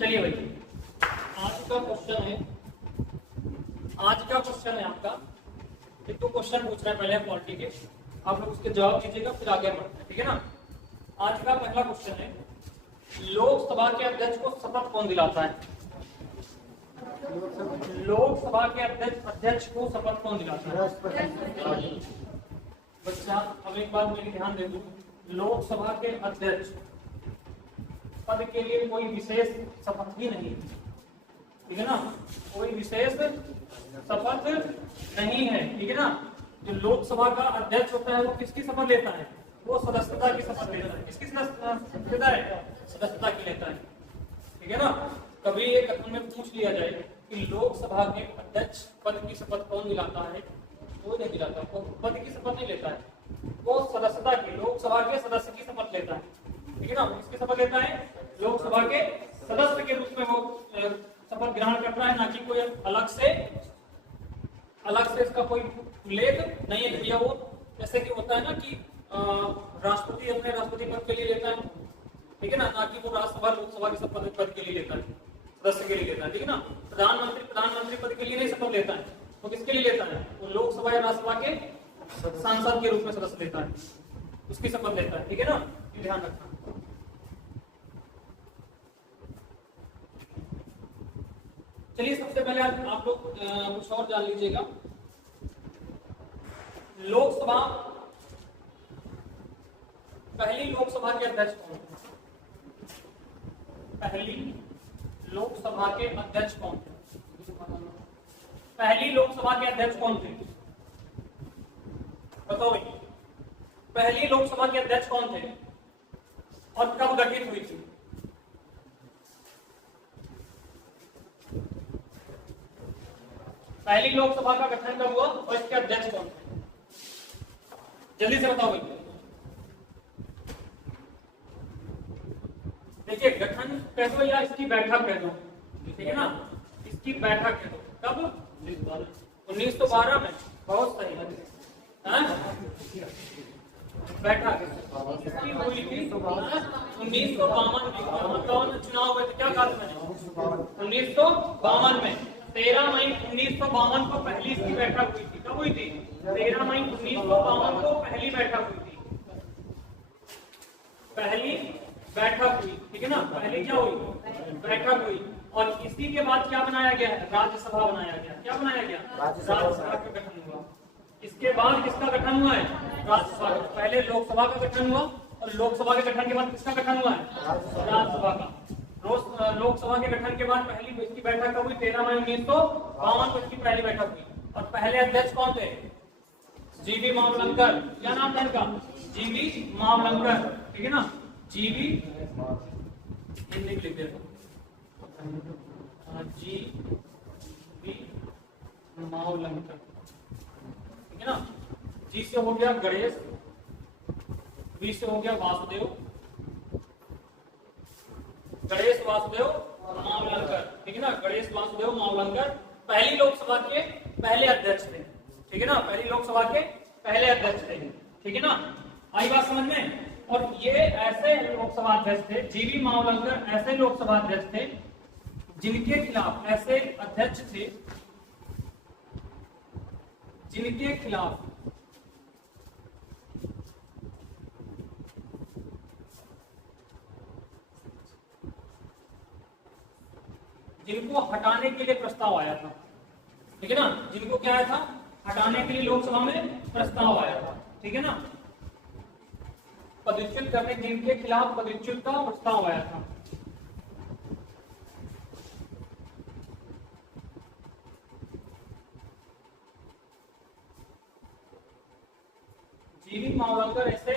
चलिए भाई, आज का क्वेश्चन है आपका, एक तो क्वेश्चन पूछ रहा है पहले पॉलिटी के, आप लोग उसके जवाब दीजिएगा फिर आगे बढ़ते हैं, ठीक है ना। आज का पहला क्वेश्चन है, लोकसभा के अध्यक्ष को शपथ कौन दिलाता है? लोकसभा के अध्यक्ष को शपथ कौन दिलाता है? बच्चा अब एक बात मेरी ध्यान दे दो, लोकसभा के अध्यक्ष पद के लिए कोई विशेष शपथ ही नहीं, ठीक है ना, कोई विशेष शपथ नहीं है, ठीक है ना। जो लोकसभा का अध्यक्ष होता है वो किसकी शपथ लेता है? वो सदस्यता की शपथ लेता है। किसकी शपथ लेता है? सदस्यता की लेता है, ठीक है ना। कभी एक कथन में पूछ लिया जाए कि लोकसभा के अध्यक्ष पद की शपथ कौन दिलाता है, वो नहीं दिलाता, वो पद की शपथ नहीं लेता है, वो सदस्यता की, लोकसभा के सदस्य की शपथ लेता है, ठीक है ना। किसकी शपथ लेता है? लोकसभा के सदस्य के रूप में वो शपथ ग्रहण करता है, ना कि कोई अलग से इसका कोई उल्लेख नहीं है। वो जैसे कि होता है ना कि राष्ट्रपति अपने राष्ट्रपति पद के लिए लेता है, ठीक है ना कि वो राज्यसभा लोकसभा के शपथ पद के लिए लेता है, सदस्य के लिए लेता है, ठीक है ना। प्रधानमंत्री पद के लिए नहीं शपथ लेता है, वो किसके लिए लेता है? वो लोकसभा या राज्यसभा के सांसद के रूप में सदस्य लेता है, उसकी शपथ लेता है, ठीक है ना, ये ध्यान रखना। चलिए सबसे पहले आप लोग कुछ और जान लीजिएगा। लोकसभा, पहली लोकसभा के अध्यक्ष कौन थे? पहली लोकसभा के अध्यक्ष कौन थे? पहली लोकसभा के अध्यक्ष कौन थे? बताओ भाई, पहली लोकसभा के अध्यक्ष कौन थे और कब गठित हुई थी? पहली लोकसभा का गठन कब हुआ और इसके अध्यक्ष कौन थे? जल्दी से बताओ भाई। देखिए, गठन कह दो या इसकी बैठक कह दो, ठीक है ना, इसकी बैठक कह दो। कब? 1912 में। बहुत सही है, बैठक इसकी हुई थी 1952 में। चुनाव हुए थे, क्या कहा था मैंने? 1952 में 13 मई 1952 को पहली इसकी बैठक हुई थी। कब हुई थी? 13 मई 1952 को पहली बैठक हुई थी, पहली बैठक हुई, ठीक है ना। पहली क्या हुई? बैठक हुई। और इसी के बाद क्या बनाया गया है? राज्यसभा बनाया गया। क्या बनाया गया? राज्यसभा का गठन हुआ। इसके बाद किसका गठन हुआ है? राज्यसभा। पहले लोकसभा का गठन हुआ और लोकसभा के गठन के बाद किसका गठन हुआ है? राज्यसभा का। लोकसभा के गठन के बाद पहली इसकी बैठक हुई 13 मई 1952 को इसकी पहली बैठक हुई। और पहले अध्यक्ष कौन थे? जीवी मावलंकर। क्या नाम था इनका? जीवी मावलंकर, ठीक है ना। जीवी हिंदी लिख देता, जीवी मावलंकर, ठीक है ना। जी से हो गया गणेश, वी से हो गया वासुदेव, गणेश वासुदेव मावलंकर, ठीक है ना। गणेश वासुदेव मावलंकर पहली लोकसभा के पहले अध्यक्ष थे, ठीक है ना। पहली लोकसभा के पहले अध्यक्ष थे, ठीक है ना। आई बात समझ में? और ये ऐसे लोकसभा अध्यक्ष थे, जीवी मावलंकर ऐसे लोकसभा अध्यक्ष थे जिनके खिलाफ, ऐसे अध्यक्ष थे जिनके खिलाफ जिनको हटाने के लिए प्रस्ताव आया था, ठीक है ना। जिनको क्या आया था? हटाने के लिए लोकसभा में प्रस्ताव आया था, ठीक है ना। पदच्युत करने, जिनके खिलाफ पदच्युत का प्रस्ताव आया था। जीवी मावलंकर ऐसे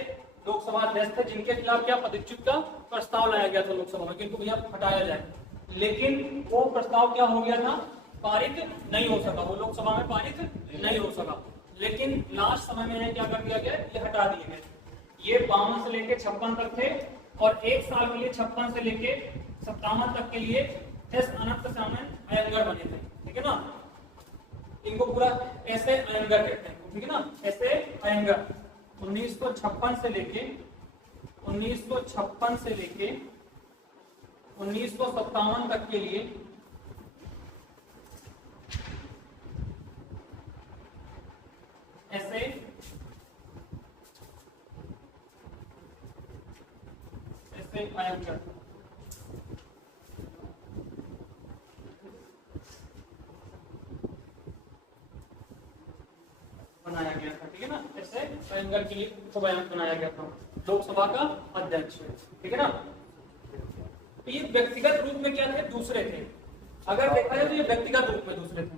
लोकसभा अध्यक्ष थे जिनके खिलाफ क्या? पदच्युत का प्रस्ताव लाया गया था लोकसभा में, किनको भैया हटाया जाए। लेकिन वो प्रस्ताव क्या हो गया था? पारित नहीं हो सका, वो लोकसभा में पारित नहीं हो सका। लेकिन लास्ट समय में क्या कर दिया गया? ये हटा दिए गए। ये 52 से लेके 56 तक थे और एक साल के लिए 56 से लेके 57 तक के लिए एस अनंत सामन अयंगर बने थे, ठीक है ना। इनको पूरा ऐसे अयंगर कहते हैं, ठीक है ना, ऐसे अयंगर। 1956 से लेके 1957 तक के लिए ऐसे कायम कर बनाया गया था, ठीक है ना। ऐसे कायमगर के लिए बयान बनाया गया था लोकसभा का अध्यक्ष, ठीक है ना। तो ये व्यक्तिगत रूप में क्या थे, दूसरे थे। अगर देखा जाए तो ये व्यक्तिगत रूप में दूसरे थे।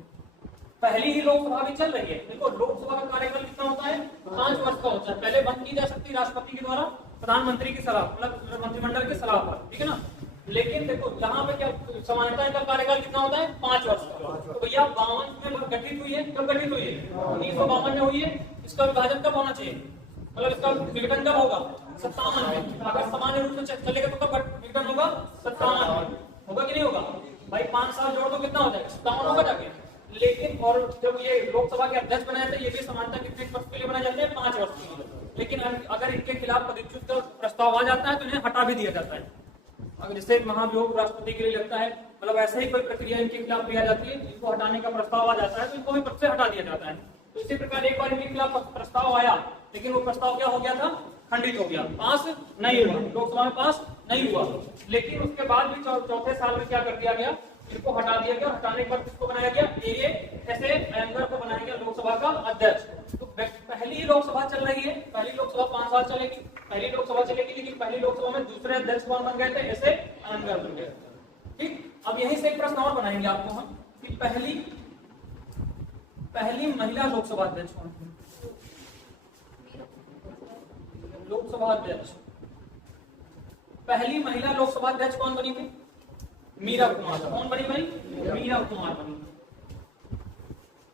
पहली ही लोकसभा भी चल रही है। देखो लोकसभा का कार्यकाल कितना होता है, 5 वर्ष का होता है। पहले बंद की जा सकती है राष्ट्रपति के द्वारा, प्रधानमंत्री की सलाह, मतलब मंत्रिमंडल की सलाह पर, ठीक है ना। लेकिन देखो यहाँ पे क्या सामान्यतः इनका कार्यकाल कितना होता है, 5 वर्ष का। तो भैया 52 में गठित हुई है, कब गठित हुई है, 1952 में हुई है। इसका विभाजन कब होना चाहिए, मतलब इसका विघटन कब होगा, 57 में। अगर सामान्य रूप से चलेगा तो कब विघटन होगा, 57 में होगा कि नहीं होगा भाई। 5 साल जोड़ दो कितना हो जाएगा, 57 होगा जाके। लेकिन और जब ये लोकसभा के अध्यक्ष बनाए थे, ये भी समानता कितने वर्ष के लिए बनाए जाते हैं, 5 वर्ष के लिए। लेकिन अगर इनके खिलाफ पदच्युत का प्रस्ताव आ जाता है तो इन्हें हटा भी दिया जाता है। अगर जैसे महाभियोग राष्ट्रपति के लिए लगता है, मतलब ऐसे ही कोई प्रक्रिया इनके खिलाफ दी जाती है, इनको हटाने का प्रस्ताव आ जाता है तो इनको भी पद से हटा दिया जाता है। तो इसी प्रकार एक बार इनके खिलाफ प्रस्ताव आया, लेकिन वो प्रस्ताव क्या हो गया था, खंडित हो गया, पास नहीं हुआ, लोकसभा में पास नहीं हुआ। लेकिन उसके बाद भी चौथे साल में क्या कर दिया गया, इनको हटा दिया गया। हटाने के बाद किसको बनाया गया, ये ऐसे कायमगर को बनाया गया लोकसभा का अध्यक्ष। तो पहली ही लोकसभा चल रही है, पहली लोकसभा 5 साल चलेगी, पहली लोकसभा चलेगी। लेकिन पहली लोकसभा में दूसरे अध्यक्ष कौन बन गए थे, ऐसे कायमगर बन गए। ठीक, अब यहीं से एक प्रश्न और बनाएंगे आपको हम कि पहली महिला लोकसभा अध्यक्ष कौन थी, लोकसभा अध्यक्ष। पहली महिला लोकसभा अध्यक्ष कौन बनी थी, मीरा कुमार। कौन बनी भाई, मीरा कुमार बनी।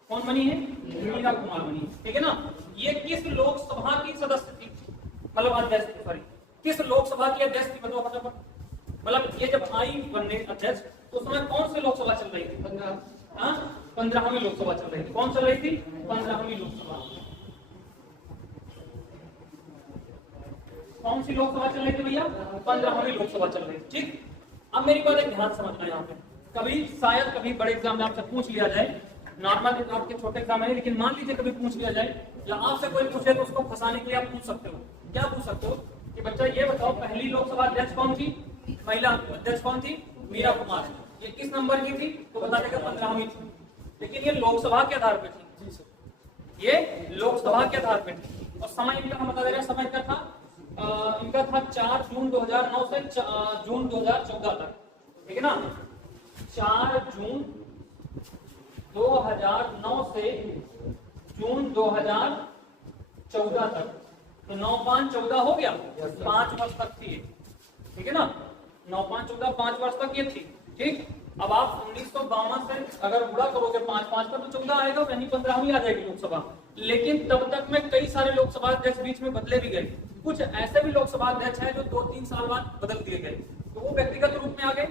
कौन बनी है, मीरा कुमार बनी, ठीक है ना। ये किस लोकसभा की सदस्य थी, मतलब अध्यक्ष थी, सॉरी किस लोकसभा की अध्यक्ष थी, बताओ फटाफट। मतलब ये जब आई बनने अध्यक्ष तो उस समय कौन सी लोकसभा चल रही थी, 15वीं लोकसभा चल रही थी। कौन चल रही थी, 15वीं लोकसभा। कौन सी लोकसभा चल रही थी भैया, 15वीं लोकसभा चल रही थी। ठीक, अब मेरी बात एक ध्यान समझना यहाँ पे, कभी शायद कभी बड़े एग्जाम में आपसे पूछ लिया जाए, नॉर्मल आपके छोटे एग्जाम है, लेकिन मान लीजिए कभी पूछ लिया जाए या आपसे कोई पूछे तो उसको फंसाने के लिए आप पूछ सकते हो। क्या पूछ सकते हो कि बच्चा ये बताओ पहली लोकसभा अध्यक्ष कौन थी, महिला अध्यक्ष कौन थी, मीरा कुमार। ये किस नंबर की थी, तो बता देगा 15वीं थी। लेकिन ये लोकसभा के आधार पर थी, ये लोकसभा के आधार पर थी। और समय इनका हम बता दे रहे हैं, समय क्या था, इनका था 4 जून 2009 से जून 2014 तक, ठीक है ना। 4 जून 2009 से जून 2014 तक, तो 9-5-14 हो गया, 5 वर्ष तक थी, ठीक है ना। 9-5-14 5 वर्ष तक ये थी। ठीक, अब आप 1952 से अगर बुरा करोगे 5-5 पर तो 14 आएगा, यानी 15वीं आ जाएगी लोकसभा। लेकिन तब तक में कई सारे लोकसभा अध्यक्ष बीच में बदले भी गए। कुछ ऐसे भी लोकसभा अध्यक्ष हैं जो 2-3 साल बाद बदल दिए गए, तो वो व्यक्तिगत रूप में आ गए।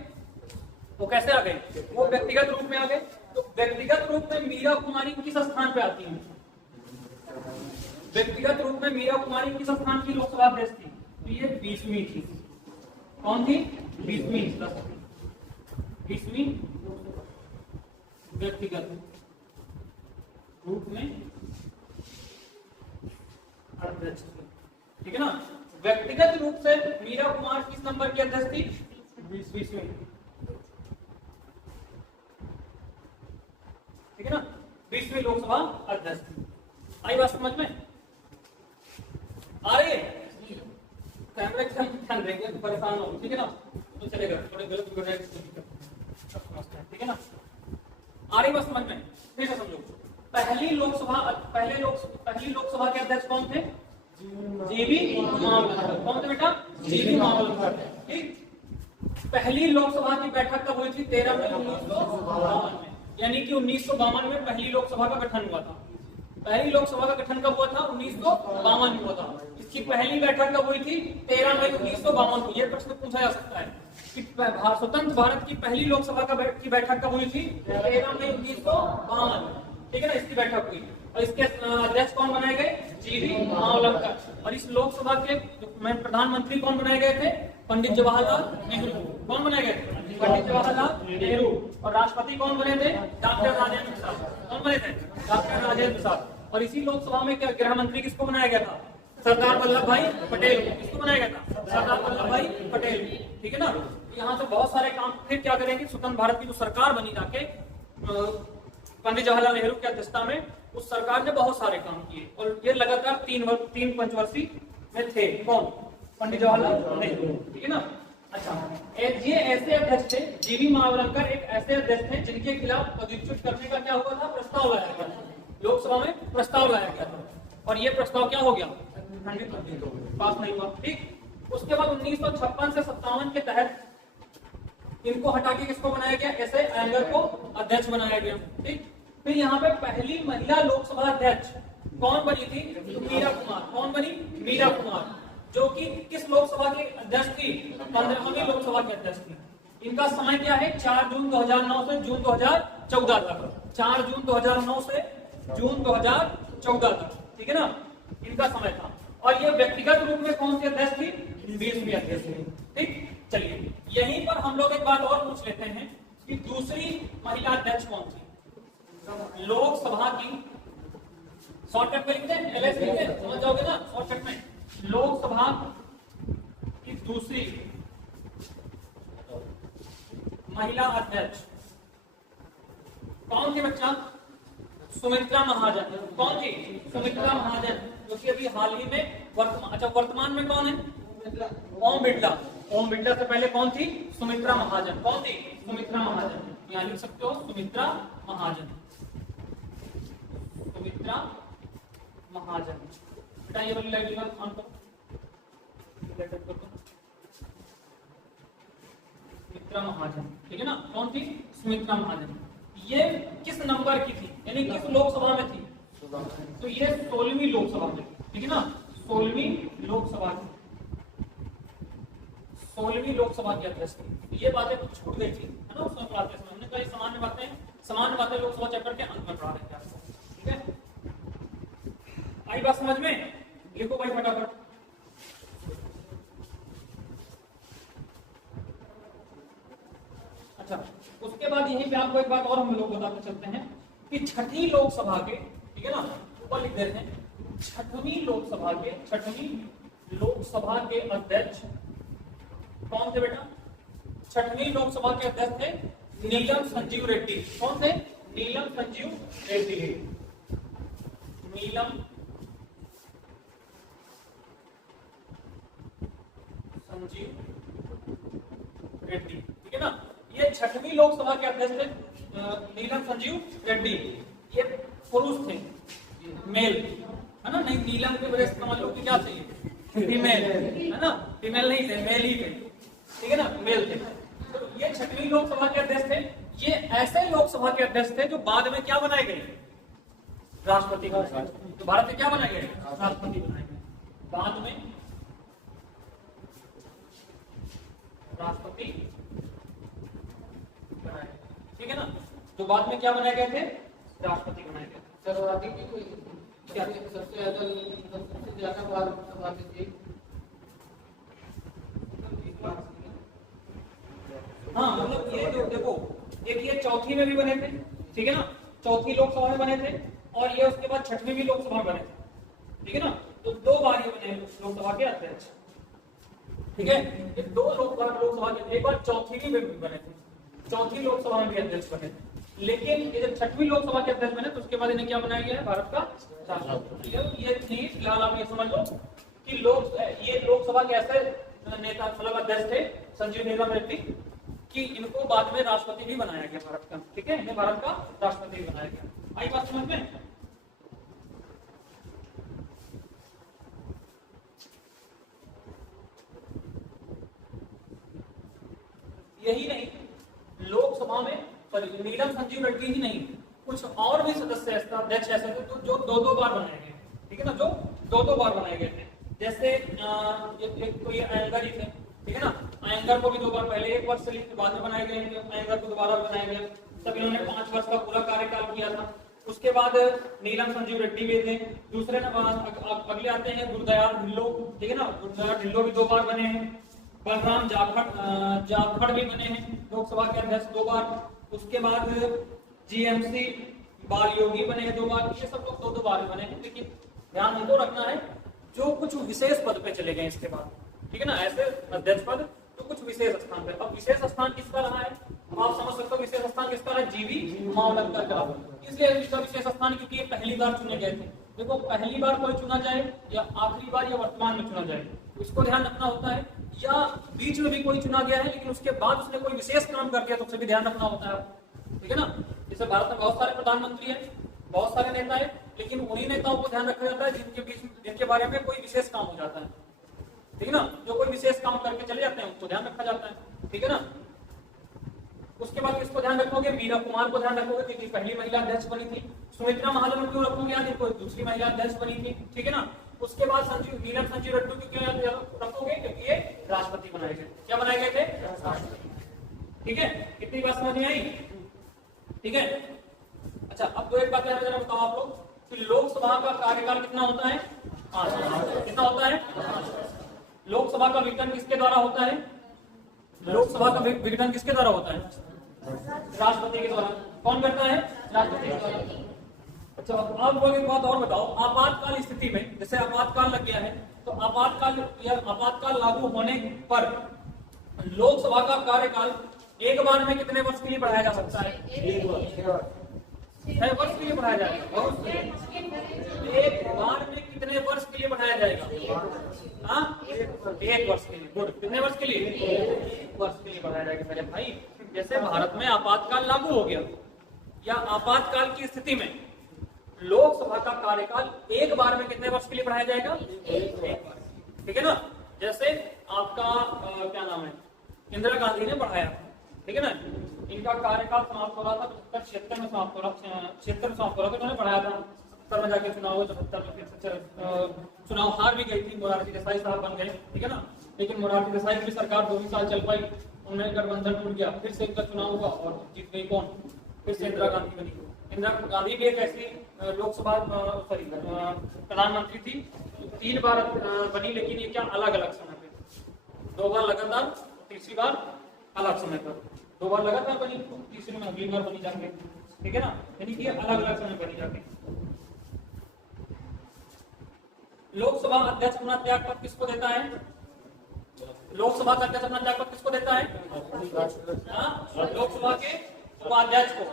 वो कैसे आ गए, वो व्यक्तिगत रूप में आ गए। तो व्यक्तिगत रूप में मीरा कुमारी किस स्थान पे आती है, व्यक्तिगत रूप में मीरा कुमारी किस स्थान की लोकसभा अध्यक्ष थी, तो ये 20वीं थी। कौन थी, 20वीं व्यक्तिगत रूप में अध्यक्ष, ठीक है ना। व्यक्तिगत रूप से मीरा कुमार किस नंबर की अध्यक्ष थी, 20वीं, ठीक है ना, 20वीं लोकसभा अध्यक्ष थी। आई बात समझ में आ रही है, कैमरे का ध्यान देंगे तो परेशान हो, ठीक है ना, तो चलेगा थोड़े गलत, ठीक है ना। आ रही बात समझ में, फिर से समझो। पहली लोकसभा के अध्यक्छ कौन थे, जीवी मावलंकर। कौन थे बेटा, जीवी मावलंकर। ठीक, पहली लोकसभा की बैठक कब हुई थी, 13 मई 1952 में, यानी कि 1952 में पहली लोकसभा का गठन हुआ था। पहली लोकसभा का गठन कब हुआ था, 1952 में हुआ था। इसकी पहली बैठक कब हुई थी, 13 मई 1952 को। यह प्रश्न पूछा जा सकता है कि स्वतंत्र भारत की पहली लोकसभा की बैठक कब हुई थी, 13 मई 1952, ठीक है ना, इसकी बैठक हुई। और इसके अध्यक्ष कौन बनाए गए, जीवी मावलंकर। और इस लोकसभा के प्रधानमंत्री कौन बनाए गए थे, पंडित जवाहरलाल नेहरू। कौन बनाए गए? पंडित जवाहरलाल नेहरू। और राष्ट्रपति कौन बने थे? डॉक्टर राजेंद्र प्रसाद। कौन बने थे? डॉक्टर राजेंद्र प्रसाद। और इसी लोकसभा में क्या गृह मंत्री किसको बनाया गया था? सरदार वल्लभ भाई पटेल। किसको बनाया गया था? सरदार वल्लभ भाई पटेल। ठीक है ना। यहाँ से बहुत सारे काम फिर क्या करेंगे, स्वतंत्र भारत की जो सरकार बनी जाके पंडित जवाहरलाल नेहरू की अध्यक्षता में, उस सरकार ने बहुत सारे काम किए और ये लगातार 3 पंचवर्षीय में थे। कौन? पंडित जवाहरलाल नेहरू। ठीक है ना। अच्छा, ये ऐसे अध्यक्ष थे, जीवी मावलंकर एक ऐसे अध्यक्ष थे जिनके खिलाफ पदच्युत करने का क्या हुआ था? प्रस्ताव लाया गया था, लोकसभा में प्रस्ताव लाया गया था और ये प्रस्ताव क्या हो गया? पास नहीं हुआ। ठीक। उसके बाद 1956 से 57 के तहत इनको हटा के किसको बनाया गया? एसए अयंगर को अध्यक्ष बनाया गया। ठीक। फिर यहाँ पे पहली महिला लोकसभा अध्यक्ष कौन बनी थी? मीरा कुमार। कौन बनी? मीरा कुमार, जो कि किस लोकसभा की अध्यक्ष थी? 15वीं लोकसभा की अध्यक्ष थी। इनका समय क्या है? 4 जून 2009 से जून 2014 तक। 4 जून 2009 से जून 2014 तक। ठीक है ना, इनका समय था। और ये व्यक्तिगत रूप में कौन सी अध्यक्ष थी? 20वीं अध्यक्ष थी। ठीक। चलिए, यहीं पर हम लोग एक बात और पूछ लेते हैं कि दूसरी महिला अध्यक्ष कौन थी लोकसभा की? शॉर्टकट में लिखते हैं, एलएस लिखते हैं, समझ जाओगे ना शॉर्टकट में। लोकसभा की दूसरी महिला अध्यक्ष कौन थी बच्चा? सुमित्रा महाजन। कौन थी? सुमित्रा महाजन, जो कि अभी हाल ही में वर्तमान में कौन है? ओम बिड़ला। ओम बिड़ला से पहले कौन थी? सुमित्रा महाजन। कौन थी? सुमित्रा महाजन। यहाँ लिख सकते हो सुमित्रा महाजन। सुमित्रा महाजन। बेटा ये वाली लाइट ऑन करो, सुमित्रा महाजन। ठीक है ना। कौन थी? सुमित्रा महाजन। ये किस नंबर की थी, यानी किस लोकसभा में थी? तो ये 16वीं लोकसभा में। ठीक है ना, 16वीं लोकसभा की, 16वीं लोकसभा की अध्यक्ष थी। ये बातें कुछ छूट गई थी, है ना, उसमें पढ़ाते समय हमने कहा सामान्य बातें लोकसभा चैप्टर के अंत में पढ़ा रहे थे आपको। ठीक है, आई बात समझ में? लिखो भाई फटाफट। अच्छा, उसके बाद यहीं पे आपको एक बात और हम लोग बताते चलते हैं कि छठी लोकसभा के, ठीक है ना, ऊपर लिख देते हैं, छठवीं लोकसभा के अध्यक्ष कौन थे बेटा? छठवीं लोकसभा के अध्यक्ष थे नीलम संजीव रेड्डी। कौन थे? नीलम संजीव रेड्डी। नीलम संजीव रेड्डी। ठीक है ना, ये छठवीं लोकसभा के अध्यक्ष थे नीलम संजीव रेड्डी। ये पुरुष थे, मेल, है ना। नहीं, नीलम के वजह से समझ लो कि क्या चाहिए? फीमेल, है ना। फीमेल नहीं थे, मेल ही थे। ठीक है ना, मेल थे। तो ये छठवीं लोकसभा के अध्यक्ष थे। ये ऐसे लोकसभा के अध्यक्ष थे जो बाद में क्या बनाए गए? राष्ट्रपति बनाए गए। तो भारत में क्या बनाए गए? राष्ट्रपति बनाए गए। बाद में राष्ट्रपति बनाए गए। ठीक है ना, तो बाद में क्या बनाए गए थे? राष्ट्रपति बनाए गए। क्या सबसे ज्यादा हाँ, मतलब ये जो देखो, एक ये चौथी में भी बने थे, ठीक है ना, चौथी लोकसभा में बने थे, और ये उसके बाद छठवीं भी लोकसभा में बने थे। ठीक है ना, तो 2 बार ये बने लोकसभा के अध्यक्ष। ठीक है, ये 2 लोकसभा के, एक बार चौथी में बने थे, चौथी लोकसभा में भी अध्यक्ष बने थे। लेकिन ये जब छठवीं लोकसभा के अध्यक्ष बने तो उसके बाद इन्हें क्या बनाया गया है? भारत का राष्ट्रपति। ये चीज फिलहाल आप ये समझ लो कि ये लोकसभा के ऐसे नेता, मतलब अध्यक्ष थे संजीव नीलम रेड्डी, कि इनको बाद में राष्ट्रपति भी बनाया गया भारत का। ठीक है, इन्हें भारत का राष्ट्रपति भी बनाया गया। आई बात समझ में? यही नहीं, लोकसभा में नीलम संजीव रेड्डी ही नहीं, कुछ और भी सदस्य अध्यक्ष ऐसे थे जो 2 बार बनाए गए। ठीक है ना, जो 2 बार बनाए गए थे। जैसे तो ये अयंगर ही थे, ठीक है ना। अयंगर को भी 2 बार, पहले 1 वर्ष से लेकर बाद में बनाए गए हैं, अयंगर को दोबारा बनाया गया। तब इन्होंने 5 वर्ष का पूरा कार्यकाल किया था। उसके बाद नीलम संजीव रेड्डी भी थे। दूसरे अगले आते हैं गुरदयाल ढिल्लो, ठीक है ना, गुरदयाल ढिल्लो भी 2 बार बने हैं। बलराम जाखड़ भी बने हैं लोकसभा के अध्यक्ष 2 बार। उसके बाद जीएमसी बाल योगी बने हैं 2 बार। ये सब लोग 2-2 बार बने हैं, लेकिन ध्यान हमको रखना है जो कुछ विशेष पद पे चले गए इसके बाद, ठीक है ना, ऐसे अध्यक्ष पद तो कुछ विशेष स्थान पे। अब विशेष स्थान किसका रहा है, आप समझ सकते हो विशेष स्थान किसका है, जीवी मावलंकर का। इसलिए इसका विशेष स्थान क्योंकि ये पहली बार चुने गए थे। देखो पहली बार कोई चुना जाए या आखिरी बार या वर्तमान में चुना जाए, इसको ध्यान रखना होता है, या बीच में भी कोई चुना गया है लेकिन उसके बाद उसने कोई विशेष काम कर दिया तो उसे भी ध्यान रखना होता है, ठीक है ना। जैसे भारत में बहुत सारे प्रधानमंत्री हैं, बहुत सारे नेता है, लेकिन उन्हीं नेताओं को ध्यान रखा जाता है जिनके बारे में कोई विशेष काम हो जाता है, ठीक है ना, जो कोई विशेष काम करके चले जाते हैं उसको ध्यान रखा जाता है, ठीक है ना। उसके बाद किसको ध्यान रखोगे, मीरा कुमार को ध्यान रखोगे क्योंकि पहली महिला अध्यक्ष बनी थी। सुमित्रा महाजन क्यों रखोगे याद, कोई दूसरी महिला अध्यक्ष बनी थी, ठीक है ना। उसके बाद नीलम संजीव रेड्डी को क्यों रखोगे, क्योंकि ये राष्ट्रपति बनाए गए। क्या बनाए गए थे, राष्ट्रपति, ठीक है। कितनी बात समझ में आई, ठीक है। अच्छा अब एक बात जरा बताओ आप लोग कि लोकसभा का कार्यकाल कितना होता है, 5 साल। कितना होता है, लोकसभा का विघटन किसके द्वारा होता है, लोकसभा का विघटन किसके द्वारा होता है, राष्ट्रपति के द्वारा। कौन करता है, राष्ट्रपति के द्वारा। अच्छा अब लोग एक बात और बताओ, आपातकाल स्थिति में जैसे आपातकाल लग गया है तो आपातकाल लागू होने पर लोकसभा का कार्यकाल एक बार में कितने वर्ष के लिए बढ़ाया जा सकता है, 1 वर्ष के लिए बढ़ाया जाएगा। एक बार में कितने वर्ष के लिए बढ़ाया जाएगा, 1 वर्ष के लिए। गुड, कितने वर्ष के लिए, 1 वर्ष के लिए बढ़ाया जाएगा मेरे भाई। जैसे भारत में आपातकाल लागू हो गया या आपातकाल की स्थिति में लोकसभा का कार्यकाल एक बार में कितने वर्ष के लिए बढ़ाया जाएगा, 1 बार, ठीक है ना। जैसे आपका क्या नाम है, इंदिरा गांधी ने बढ़ाया, ठीक है ना। इनका कार्यकाल समाप्त हो रहा था 76 में समाप्त हो रहा था, उन्होंने बढ़ाया था 70 में जाके चुनाव हुआ, 74 में फिर से चुनाव हार भी गई थी, मोरारजी देसाई साहब बन गए, ठीक है ना। लेकिन मोरारजी देसाई की सरकार 2 ही साल चल पाई, उन्हें गठबंधन टूट गया, फिर से इनका चुनाव हुआ और जीत गई कौन, फिर से इंदिरा गांधी बनी। इंदिरा गांधी भी एक ऐसी प्रधानमंत्री थी 3 बार बनी, लेकिन ये क्या अलग अलग समय पे, 2 बार लगातार, तीसरी बार अलग समय पर, 2 बार लगातार बनी, तीसरी में अगली बार बनी जाके, ठीक है ना। यानी कि अलग अलग समय बनी जाके। लोकसभा अध्यक्ष अपना त्यागपत्र किसको देता है, लोकसभा का अध्यक्ष अपना त्यागपत्र किसको देता है, लोकसभा के उपाध्यक्ष को।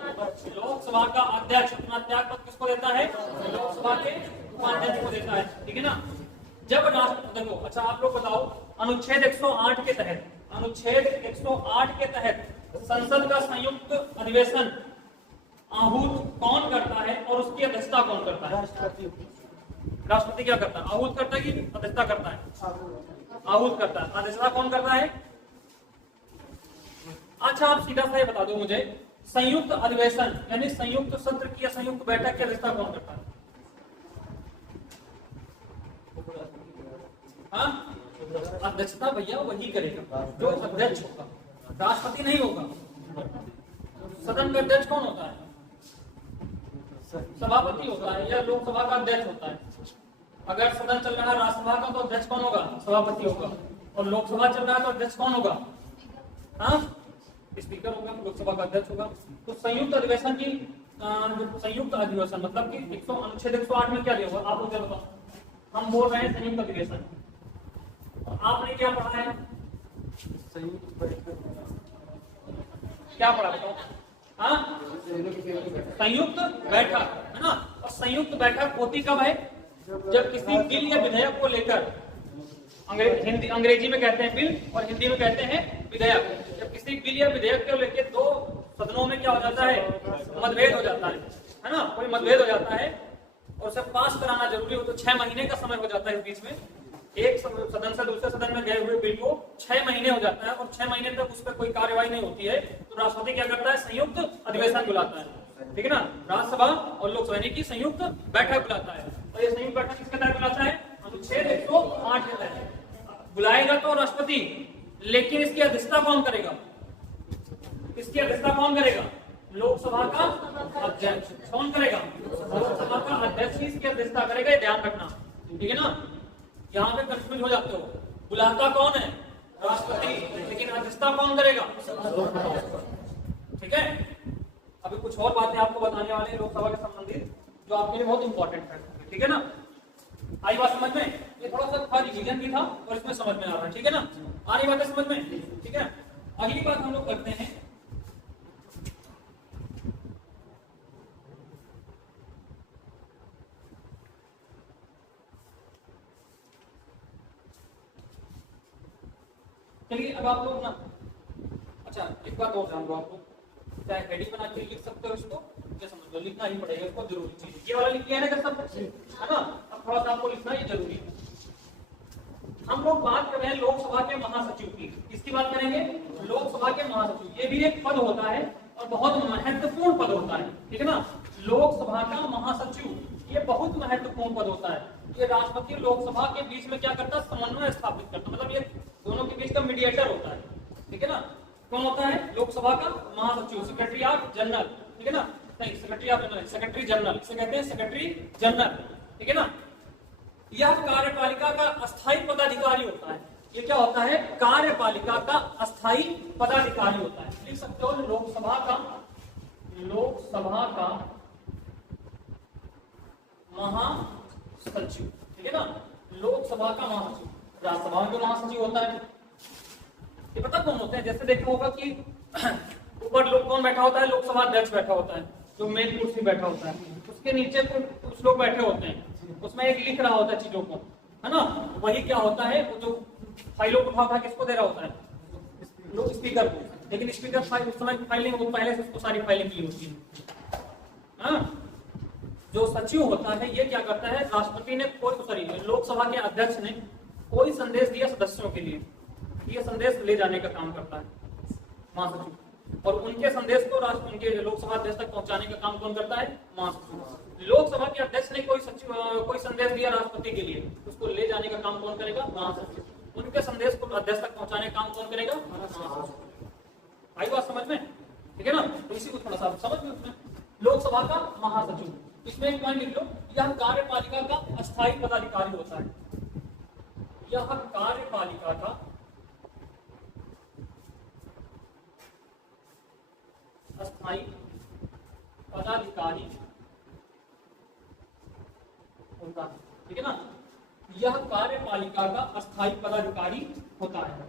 लोकसभा का अध्यक्ष अपना त्यागपत्र किसको देता है, लोकसभा के उपाध्यक्ष को देता है, ठीक है ना। जब राष्ट्रपति, देखो अच्छा आप लोग बताओ, अनुच्छेद 108 के तहत, अनुच्छेद 108 के तहत संसद का संयुक्त अधिवेशन आहूत कौन करता है और उसकी अध्यक्षता कौन करता है, राष्ट्रपति क्या करता है, आहूत करता है कि अध्यक्षता करता है, आहूत करता है। अध्यक्षता कौन करता है, अच्छा आप सीधा सा ये बता दो मुझे, संयुक्त अधिवेशन यानी संयुक्त सत्र की या संयुक्त बैठक की अध्यक्षता कौन करता है, हाँ अध्यक्षता भैया वही करेगा जो अध्यक्ष होगा, राष्ट्रपति नहीं होगा। सदन का अध्यक्ष कौन होता है, सभापति होता है या लोकसभा का अध्यक्ष होता है। अगर सदन चल रहा है राज्यसभा का तो अध्यक्ष कौन होगा, सभापति होगा, और लोकसभा चल रहा है तो अध्यक्ष कौन होगा, हाँ स्पीकर होगा, लोकसभा का अध्यक्ष होगा। तो संयुक्त अधिवेशन की संयुक्त अधिवेशन मतलब कि अनुच्छेद 108 में क्या दिया हुआ आप मुझे बताओ, हम बोल रहे हैं संयुक्त अधिवेशन, आपने क्या पढ़ा है, क्या पढ़ा बताओ, हाँ संयुक्त बैठक है ना। और संयुक्त बैठक होती कब है, जब किसी बिल या विधेयक को लेकर, अंग्रेजी में कहते हैं बिल और हिंदी में कहते हैं विधेयक, जब किसी बिल या विधेयक को लेकर 2 सदनों में क्या हो जाता है, मतभेद हो जाता है ना, कोई मतभेद हो जाता है और उसे पास कराना जरूरी हो तो 6 महीने का समय हो जाता है। इस बीच में एक सदन से दूसरे सदन में गए हुए बिल को 6 महीने हो जाता है और 6 महीने तक उस पर कोई कार्यवाही नहीं होती है तो राष्ट्रपति क्या करता है, संयुक्त अधिवेशन बुलाता है, ठीक है ना। राज्यसभा और लोकसभा की संयुक्त बैठक बुलाता है, और ये संयुक्त बैठक किसके तहत बुलाता है, अनुच्छेद 108 के तहत बुलाएगा तो राष्ट्रपति, लेकिन इसकी अध्यक्षता कौन करेगा, इसकी अध्यक्षता कौन करेगा, लोकसभा का अध्यक्ष। कौन करेगा, लोकसभा का अध्यक्ष ही इसकी अध्यक्षता करेगा, ध्यान रखना, ठीक है ना। यहाँ पे कंफ्यूज हो जाते हो, बुलाता कौन है, राष्ट्रपति, लेकिन अध्यक्षता कौन करेगा? ठीक है। अभी कुछ और बातें आपको बताने वाले हैं लोकसभा के संबंधित, जो आपके लिए बहुत इंपॉर्टेंट है। ठीक है ना, आई बात समझ में? ये थोड़ा सा था रिवीजन भी था और इसमें समझ में आ रहा है। ठीक है ना, आ रही बातें समझ में? ठीक है, अगली बात हम लोग करते हैं चलिए अब आप लोग ना, अच्छा एक बात और जान दो आपको, चाहे हेडिंग बना के लिख सकते हो इसको, क्या समझ लो, लिखना ही पड़ेगा इसको, जरूरी चीज ये वाला लिख लिया है ना सब, है ना? अब थोड़ा सा आपको लिखना ही जरूरी है। हम लोग बात कर रहे हैं लोकसभा के महासचिव की। किसकी बात करेंगे? लोकसभा के महासचिव। ये भी एक पद होता है और बहुत महत्वपूर्ण पद होता है। ठीक है ना, लोकसभा का महासचिव ये बहुत महत्वपूर्ण पद होता है। ये राष्ट्रपति लोकसभा के बीच में क्या करता है? समन्वय स्थापित करता है, मतलब ये दोनों के बीच का मीडिएटर होता है। ठीक है ना, कौन होता है? लोकसभा का महासचिव, सेक्रेटरी ऑफ जनरल। ठीक है ना, नहीं secretary of general, secretary general इसे कहते हैं, सेक्रेटरी जनरल। ठीक है ना, यह कार्यपालिका का अस्थायी पदाधिकारी होता है। ये क्या होता है? कार्यपालिका का अस्थायी पदाधिकारी होता है। लिख सकते हो लोकसभा का महासचिव। ठीक है ना, लोकसभा का महासचिव। राज्यसभा में महासचिव होता है, ये पता कौन होते हैं? जैसे देखा होगा कि ऊपर लोग कौन बैठा होता है? लोकसभा अध्यक्ष बैठा होता है, जो मेन कुर्सी बैठा होता है। उसके नीचे कुछ लोग बैठे होते हैं, उसमें एक लिख रहा होता है चीजों को, है ना? वही क्या होता है? वो जो फाइलों को उठा किसको दे रहा होता है? लोग स्पीकर को। लेकिन स्पीकर फाइल उस समय फाइलिंग वो पहले से उसको सारी फाइलिंग की होती है। हाँ, जो सचिव होता है ये क्या करता है? राष्ट्रपति ने लोकसभा के अध्यक्ष ने कोई संदेश दिया सदस्यों के लिए, ये संदेश ले जाने का काम करता है महासचिव, और उनके संदेश को उनके लोकसभा अध्यक्ष तक पहुंचाने का काम कौन करता है? महासचिव। लोकसभा के अध्यक्ष ने कोई संदेश दिया राष्ट्रपति के लिए, उसको ले जाने का काम कौन करेगा? महासचिव। उनके संदेश को अध्यक्ष तक पहुंचाने का काम कौन करेगा? महासचिव। आई बात समझ में? ठीक है ना, तो इसी को थोड़ा सा समझ में। उसमें लोकसभा का महासचिव, इसमें एक पॉइंट लिख लो, यह कार्यपालिका का अस्थायी पदाधिकारी होता है। यह कार्यपालिका का अस्थायी पदाधिकारी होता है। ठीक है ना, यह कार्यपालिका का अस्थायी पदाधिकारी होता है।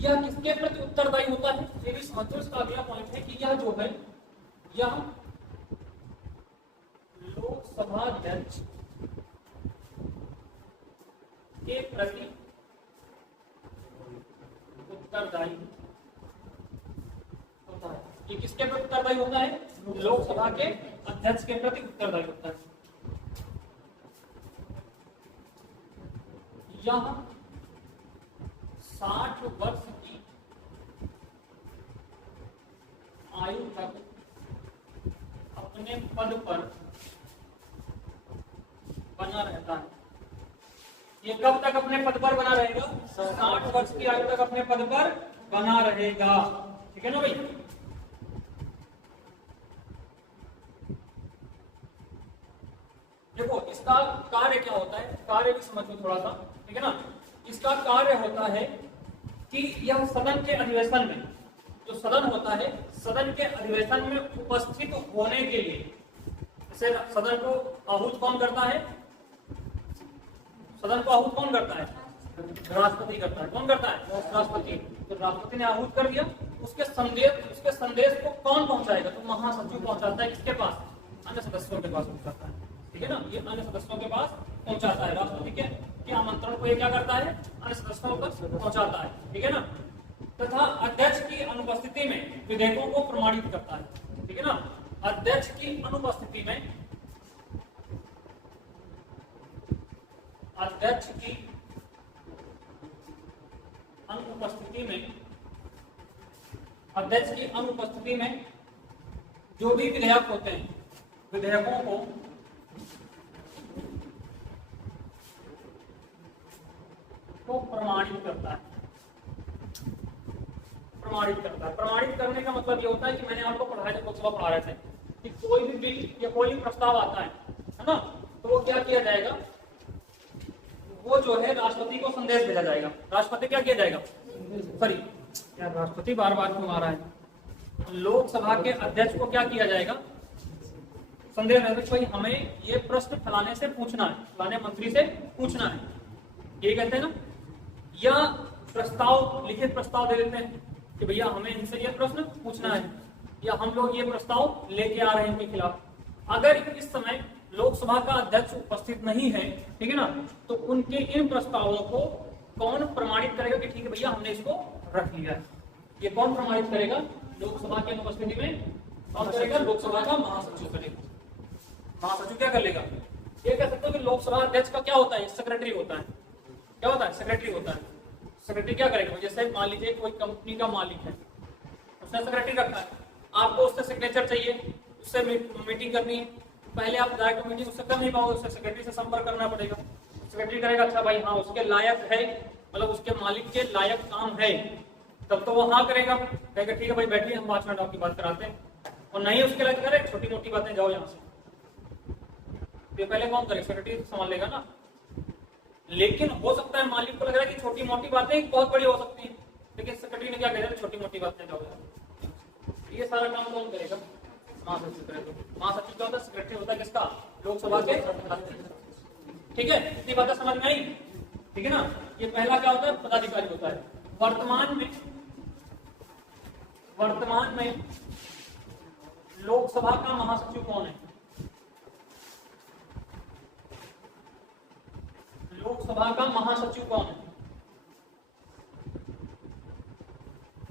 यह किसके प्रति उत्तरदायी होता है? ये भी समझो। इसका अगला पॉइंट है कि यह जो है, यह लोकसभा अध्यक्ष के प्रति उत्तरदायी होता है। ये किसके प्रति उत्तरदायी होता है? लोकसभा के अध्यक्ष के प्रति उत्तरदायी होता है। यह 60 वर्ष की आयु तक अपने पद पर बना रहता है। ये कब तक अपने पद पर बना रहेगा? 60 वर्ष की आयु तक अपने पद पर बना रहेगा। ठीक है ना भाई? देखो इसका कार्य क्या होता है, कार्य भी समझ लो थोड़ा सा। ठीक है ना, इसका कार्य होता है कि यह सदन के अधिवेशन में, जो सदन होता है, सदन के अधिवेशन में उपस्थित होने के लिए, जैसे सदन को आहूत कौन करता है? सदन को आहूत कौन करता है? राष्ट्रपति करता है। कौन करता है? राष्ट्रपति। तो राष्ट्रपति ने आहूत कर दिया, उसके संदेश को कौन पहुंचाएगा? तो महासचिव पहुंचाता है। किसके पास? अन्य सदस्यों के पास पहुंचाता है। ठीक है ना, ये अन्य सदस्यों के पास पहुंचाता है। राष्ट्रपति के आमंत्रण को ये क्या करता है? अन्य सदस्यों तक पहुंचाता है। ठीक है ना, तथा अध्यक्ष की अनुपस्थिति में विधेयकों को प्रमाणित करता है। ठीक है ना, अध्यक्ष की अनुपस्थिति में, अध्यक्ष की अनुपस्थिति में जो भी विधेयक होते हैं, विधेयकों को प्रमाणित करता है। प्रमाणित करने का मतलब ये होता है कि मैंने आपको पढ़ाया, जब लोकसभा पढ़ा रहे थे, कि कोई भी बिल या कोई भी प्रस्ताव आता है ना, तो वो क्या किया जाएगा? वो जो है राष्ट्रपति को संदेश भेजा जाएगा। राष्ट्रपति क्या किया जाएगा, सॉरी यार राष्ट्रपति बार बार क्यों आ रहा है, लोकसभा के अध्यक्ष को क्या किया जाएगा, संदेश भेजा भाई हमें ये प्रश्न फलाने से पूछना है, फलाने मंत्री से पूछना है, ये कहते हैं ना। या प्रस्ताव, लिखित प्रस्ताव दे देते हैं कि भैया हमें इनसे ये प्रश्न पूछना है, या हम लोग ये प्रस्ताव लेके आ रहे हैं इनके खिलाफ। अगर इस समय लोकसभा का अध्यक्ष उपस्थित नहीं है, ठीक है ना, तो उनके इन प्रस्तावों को कौन प्रमाणित करेगा कि ठीक है भैया हमने इसको रख लिया है। ये कौन प्रमाणित करेगा, लोकसभा की अनुपस्थिति में कौन करेगा, लोकसभा का महासचिव करेगा। महासचिव क्या कर लेगा, ये कह सकते हो कि लोकसभा अध्यक्ष का क्या होता है, सेक्रेटरी होता है। क्या होता है, सेक्रेटरी होता है। सेक्रेटरी क्या करेगा, जैसे मान लीजिए कोई कंपनी का मालिक है, उसने सेक्रेटरी रखा है, आपको उससे सिग्नेचर चाहिए, उससे मीटिंग करनी है, पहले आप डायरेक्ट मीटिंग उससे कर नहीं पाओगे, उससे सेक्रेटरी से संपर्क करना पड़ेगा। सेक्रेटरी करेगा अच्छा भाई हाँ उसके लायक है, मतलब उसके मालिक के लायक काम है, तब तो वो हाँ करेगा, कहेगा ठीक है भाई बैठिए हम 5 मिनट आपकी बात कराते हैं। और नहीं उसके लायक करे, छोटी मोटी बातें जाओ यहाँ से, तो पहले कौन करेगा, सेक्रेटरी संभाल लेगा ना। लेकिन हो सकता है मालिक को लग रहा है कि छोटी मोटी बातें बहुत बड़ी हो सकती है, लेकिन सेक्रेटरी ने क्या कह दिया, छोटी मोटी बातें जाओ। ये सारा काम कौन करेगा, महासचिव करेगा। महासचिव क्या होता है, सेक्रेटरी होता है किसका, लोकसभा के। ठीक है, इतनी बातें समझ में आई, ठीक है ना। ये पहला क्या होता है, पदाधिकारी होता है। वर्तमान में लोकसभा का महासचिव कौन है, लोकसभा का महासचिव कौन है,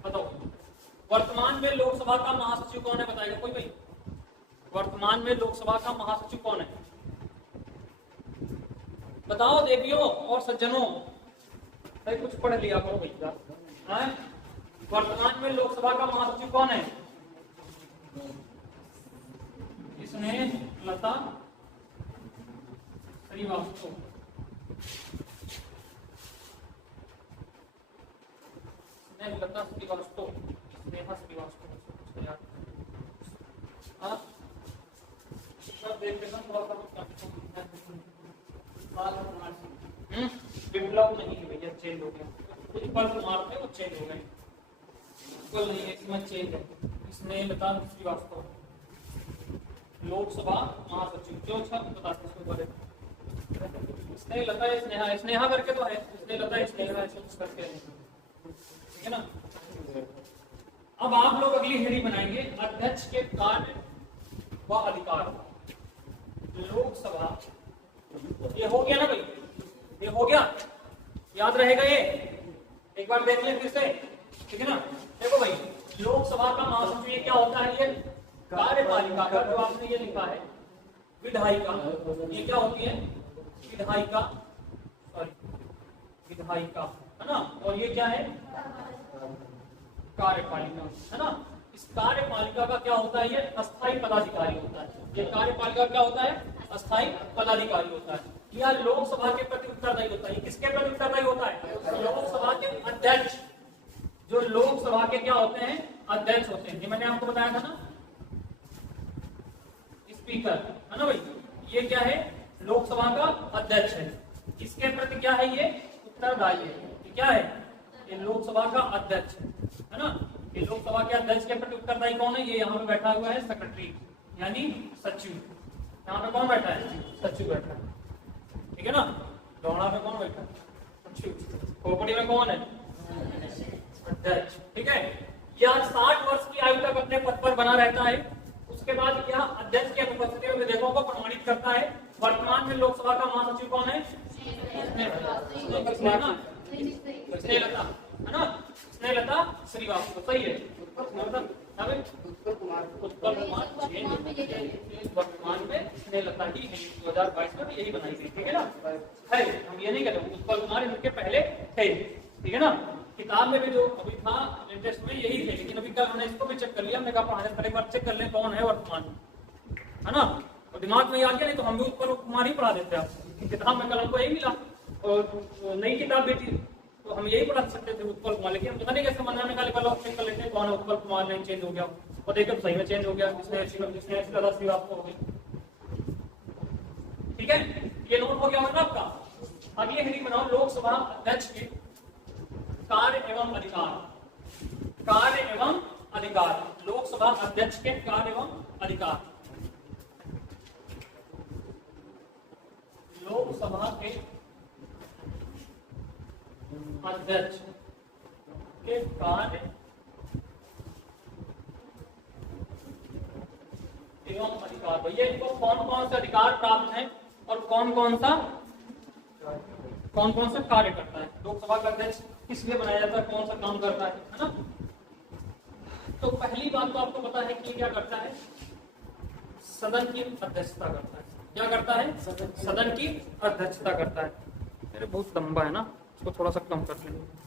बताओ। वर्तमान में लोकसभा का महासचिव कौन है, बताएगा कोई भाई। वर्तमान में लोकसभा का महासचिव कौन है, बताओ देवियों और सज्जनों, भाई कुछ पढ़ लिया करो भैया। वर्तमान में लोकसभा का महासचिव कौन है, इसने लता श्रीवास्तव। लता श्रीवास्तव, स्नेहा श्रीवास्तव, विप्लव नहीं है भैया, चेंज हो गया। उत्पल कुमार थे वो चेंज हो गए, उत्पल नहीं है इसमें चेंज है। स्नेहलता श्रीवास्तव लोकसभा महासचिव, जो अच्छा बताते इसके बारे में। स्नेहलता स्नेहा, स्नेहा करके तो है, स्नेहलता स्नेहा करके है, ठीक है ना। अब आप लोग अगली हेडिंग बनाएंगे, अध्यक्ष के कार्य व अधिकार। लोकसभा, ये हो गया ना भाई, ये हो गया, याद रहेगा ये, एक बार देख लें फिर से, ठीक है ना। देखो भाई, लोकसभा का महासचिव ये क्या होता है, ये कार्यपालिका का, जो आपने ये लिखा है विधायिका, ये क्या होती है, विधायिका, सॉरी विधायिका, है ना। और ये क्या है, कार्यपालिका, है ना। इस कार्यपालिका का क्या होता है, ये अस्थायी पदाधिकारी होता है। ये कार्यपालिका क्या होता है, अस्थायी पदाधिकारी होता है। या लोकसभा के प्रति उत्तरदायी होता है। किसके प्रति उत्तरदायी होता है, लोकसभा के अध्यक्ष, जो लोकसभा के क्या होते हैं, अध्यक्ष होते हैं। ये मैंने आपको बताया था ना, स्पीकर, है ना भाई। ये क्या है, लोकसभा का अध्यक्ष है, इसके प्रति क्या है, ये उत्तरदायी है। ये क्या है, ये लोकसभा का अध्यक्ष है ना। ये लोकसभा के अध्यक्ष के प्रति उत्तरदायी कौन है, ये यहाँ पे बैठा हुआ है सेक्रेटरी, यानी सचिव। यहाँ पे कौन बैठा है, सचिव बैठा है, ठीक है ना। दौड़ा पे कौन बैठा है, सचिव। खोपड़ी में कौन है, अध्यक्ष, ठीक है। यह 60 वर्ष की आयु तक अपने पद पर बना रहता है। उसके बाद यह अध्यक्ष की अनुपस्थिति में विधेयकों को प्रमाणित करता है। वर्तमान में लोकसभा का महासचिव कौन है, स्नेहलता, है ना, स्नेहलता श्रीवास्तव, सही है। उत्पल कुमार वर्तमान में स्नेहलता ही है, 2022 में यही बनाई गई, ठीक है ना। है, हम ये नहीं कहते उत्पल कुमार इनके पहले थे, ठीक है ना। किताब में भी जो अभी था लेटेस्ट में यही थे, लेकिन अभी कल हमने इसको भी चेक कर लिया। हमने कहा पढ़ाने से पहले एक बार चेक कर लें कौन है वर्तमान में, है ना। और दिमाग में याद किया, नहीं तो हम भी उत्पल कुमार ही पढ़ा देते आपको। किताब में कल हमको यही मिला, और नई किताब भी थी तो हम यही पढ़ा सकते थे उत्पल कुमार, लेकिन हम पता नहीं कैसे मन में चेक कर लेते हैं कौन है उत्पल कुमार, नहीं चेंज हो गया, और देखो सही में चेंज हो गया, जिसने श्रीवास्तव हो गई, ठीक है। ये नोट हो गया होगा आपका, अगली हेडिंग बनाओ लोकसभा अध्यक्ष के कार्य एवं अधिकार। कार्य एवं अधिकार, लोकसभा अध्यक्ष के कार्य एवं अधिकार। लोकसभा के अध्यक्ष के कार्य एवं अधिकार। भैया इनको कौन कौन से अधिकार प्राप्त हैं और कौन कौन से कार्य करता है। लोकसभा का अध्यक्ष किस लिए बनाया जाता है, कौन सा काम करता है ना। तो पहली बात तो आपको पता है कि क्या करता है, सदन की अध्यक्षता करता है। क्या करता है, सदन की अध्यक्षता करता है। मेरे बहुत लंबा है ना, इसको थोड़ा सा कम कर लेंगे।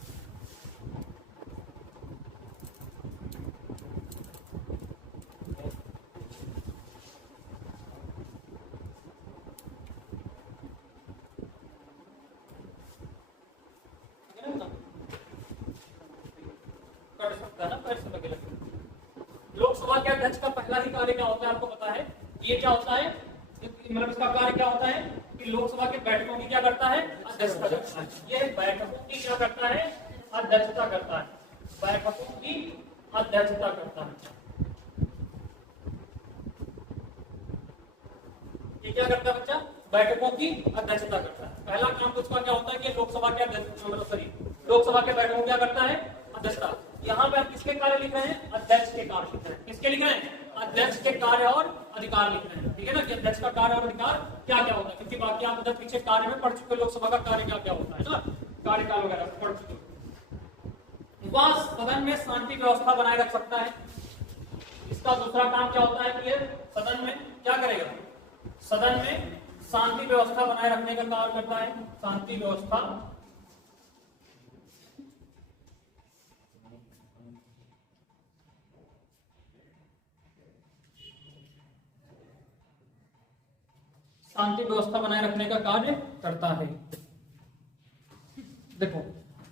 कर सकता है ना, कर सकता है। लोकसभा के अध्यक्ष का पहला ही कार्य क्या होता है आपको पता है। ये क्या होता है, मतलब इसका कार्य क्या होता है कि लोकसभा के बैठकों की क्या करता है, अध्यक्षता करता है। ये बैठकों की क्या करता है, अध्यक्षता करता है। बैठकों की अध्यक्षता करता है। ये क्या करता है बच्चा, बैठकों की अध्यक्षता करता है। पहला काम तो उसका क्या होता है कि लोकसभा के अध्यक्ष, लोकसभा के बैठकों क्या करता है, अध्यक्षता। यहाँ पे आप किसके कार्य लिख रहे हैं, अध्यक्ष के कार्य लिख रहे हैं। किसके लिख रहे हैं, अध्यक्ष के कार्य और अधिकार लिख रहे हैं। ठीक है ना, कि अध्यक्ष का कार्य और अधिकार क्या क्या होता है, क्योंकि बाकी आप उधर पीछे कार्य में पढ़ चुके, लोकसभा का कार्य क्या क्या होता है ना, कार्यकाल वगैरह पढ़ चुके। वह सदन में शांति व्यवस्था बनाए रख सकता है। इसका दूसरा काम क्या होता है कि सदन में क्या करेगा, सदन में शांति व्यवस्था बनाए रखने का कार्य करता है। शांति व्यवस्था शांति व्यवस्था बनाए रखने का कार्य करता है। देखो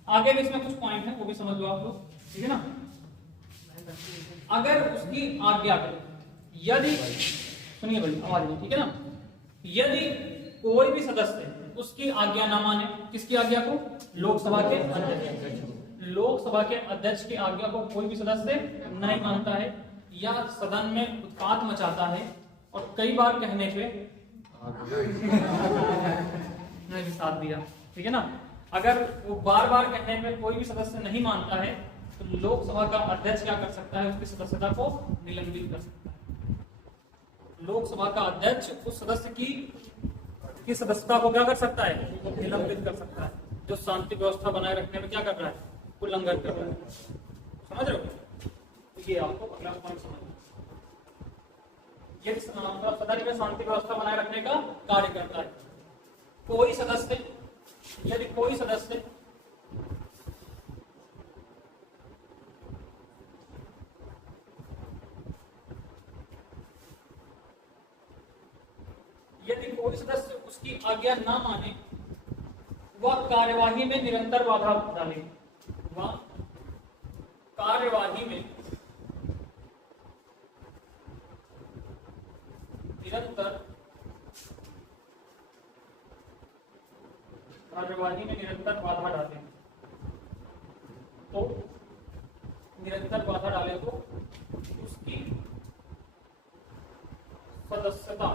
आगे भी इसमें कुछ पॉइंट है, वो भी समझ लो आप लोग। ठीक है ना, अगर उसकी आज्ञा करें, यदि सुनिए भाई आवाज में, ठीक है ना, यदि कोई भी सदस्य उसकी आज्ञा ना माने, किसकी आज्ञा को, लोकसभा के अध्यक्ष, लोकसभा के अध्यक्ष की आज्ञा को कोई भी सदस्य नहीं मानता है या सदन में उत्पात मचाता है और कई बार कहने पे ने भी साथ दिया। ठीक है ना, अगर वो बार बार कहने में कोई भी सदस्य नहीं मानता है तो लोकसभा का अध्यक्ष क्या कर सकता है, उसकी सदस्यता को निलंबित कर सकता है। लोकसभा का अध्यक्ष उस सदस्य की सदस्यता को क्या कर सकता है, निलंबित कर सकता है, जो शांति व्यवस्था बनाए रखने में क्या कर रहा है, उल्लंघन कर रहा है। समझ रहे हो, ये आपको अगला पॉइंट समझ, ये सदन में शांति व्यवस्था बनाए रखने का कार्य करता है। कोई सदस्य, यदि कोई सदस्य उसकी आज्ञा ना माने, वह कार्यवाही में निरंतर बाधा डाले, वह कार्यवाही में निरंतर बाधा डाले, तो निरंतर बाधा डाले तो उसकी सदस्यता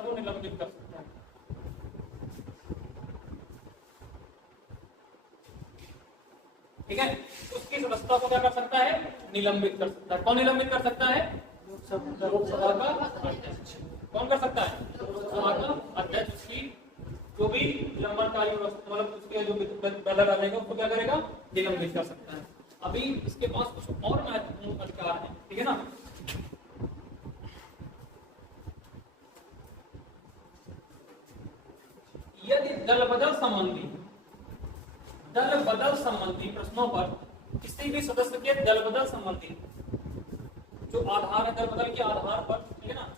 को निलंबित कर सकता है। ठीक है, उसकी सदस्यता को क्या कर सकता है, निलंबित कर सकता है। कौन निलंबित कर सकता है, लोकसभा का अध्यक्ष। कौन कर सकता है, लोकसभा का अध्यक्ष। उसकी जो भी निलंबनकारी व्यवस्था, मतलब उसके जो बदला डालेगा उसको क्या करेगा, निलंबित कर सकता है। अभी इसके पास कुछ और महत्वपूर्ण अधिकार है। ठीक है ना, यदि दल बदल संबंधी प्रश्नों पर किसी भी सदस्य के दल बदल संबंधी जो आधार है, दल बदल के आधार पर, ठीक है ना,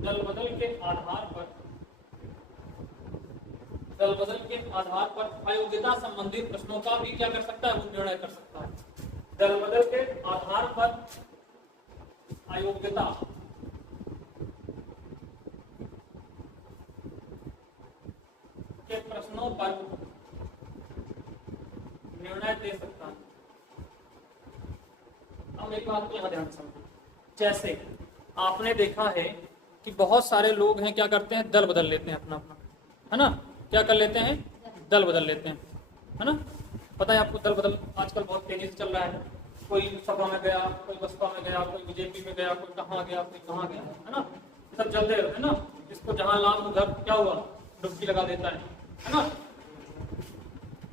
दल बदल के आधार पर अयोग्यता संबंधित प्रश्नों का भी क्या कर सकता है, वो निर्णय कर सकता है। दल बदल के आधार पर अयोग्यता के प्रश्नों पर निर्णय दे सकता है। अब एक बात को यहाँ ध्यान समझो, जैसे आपने देखा है कि बहुत सारे लोग हैं क्या करते हैं, दल बदल लेते हैं अपना अपना, है ना, क्या कर लेते हैं, दल बदल लेते हैं, है ना। पता है आपको दल बदल आजकल बहुत तेजी से चल रहा है, कोई सपा में गया, कोई बसपा में गया, कोई बीजेपी में गया, कोई कहाँ गया, कोई कहाँ गया, है ना, सब चलते रहते हैं ना। जिसको जहां लाभ उधर क्या हुआ, डुबकी लगा देता है ना।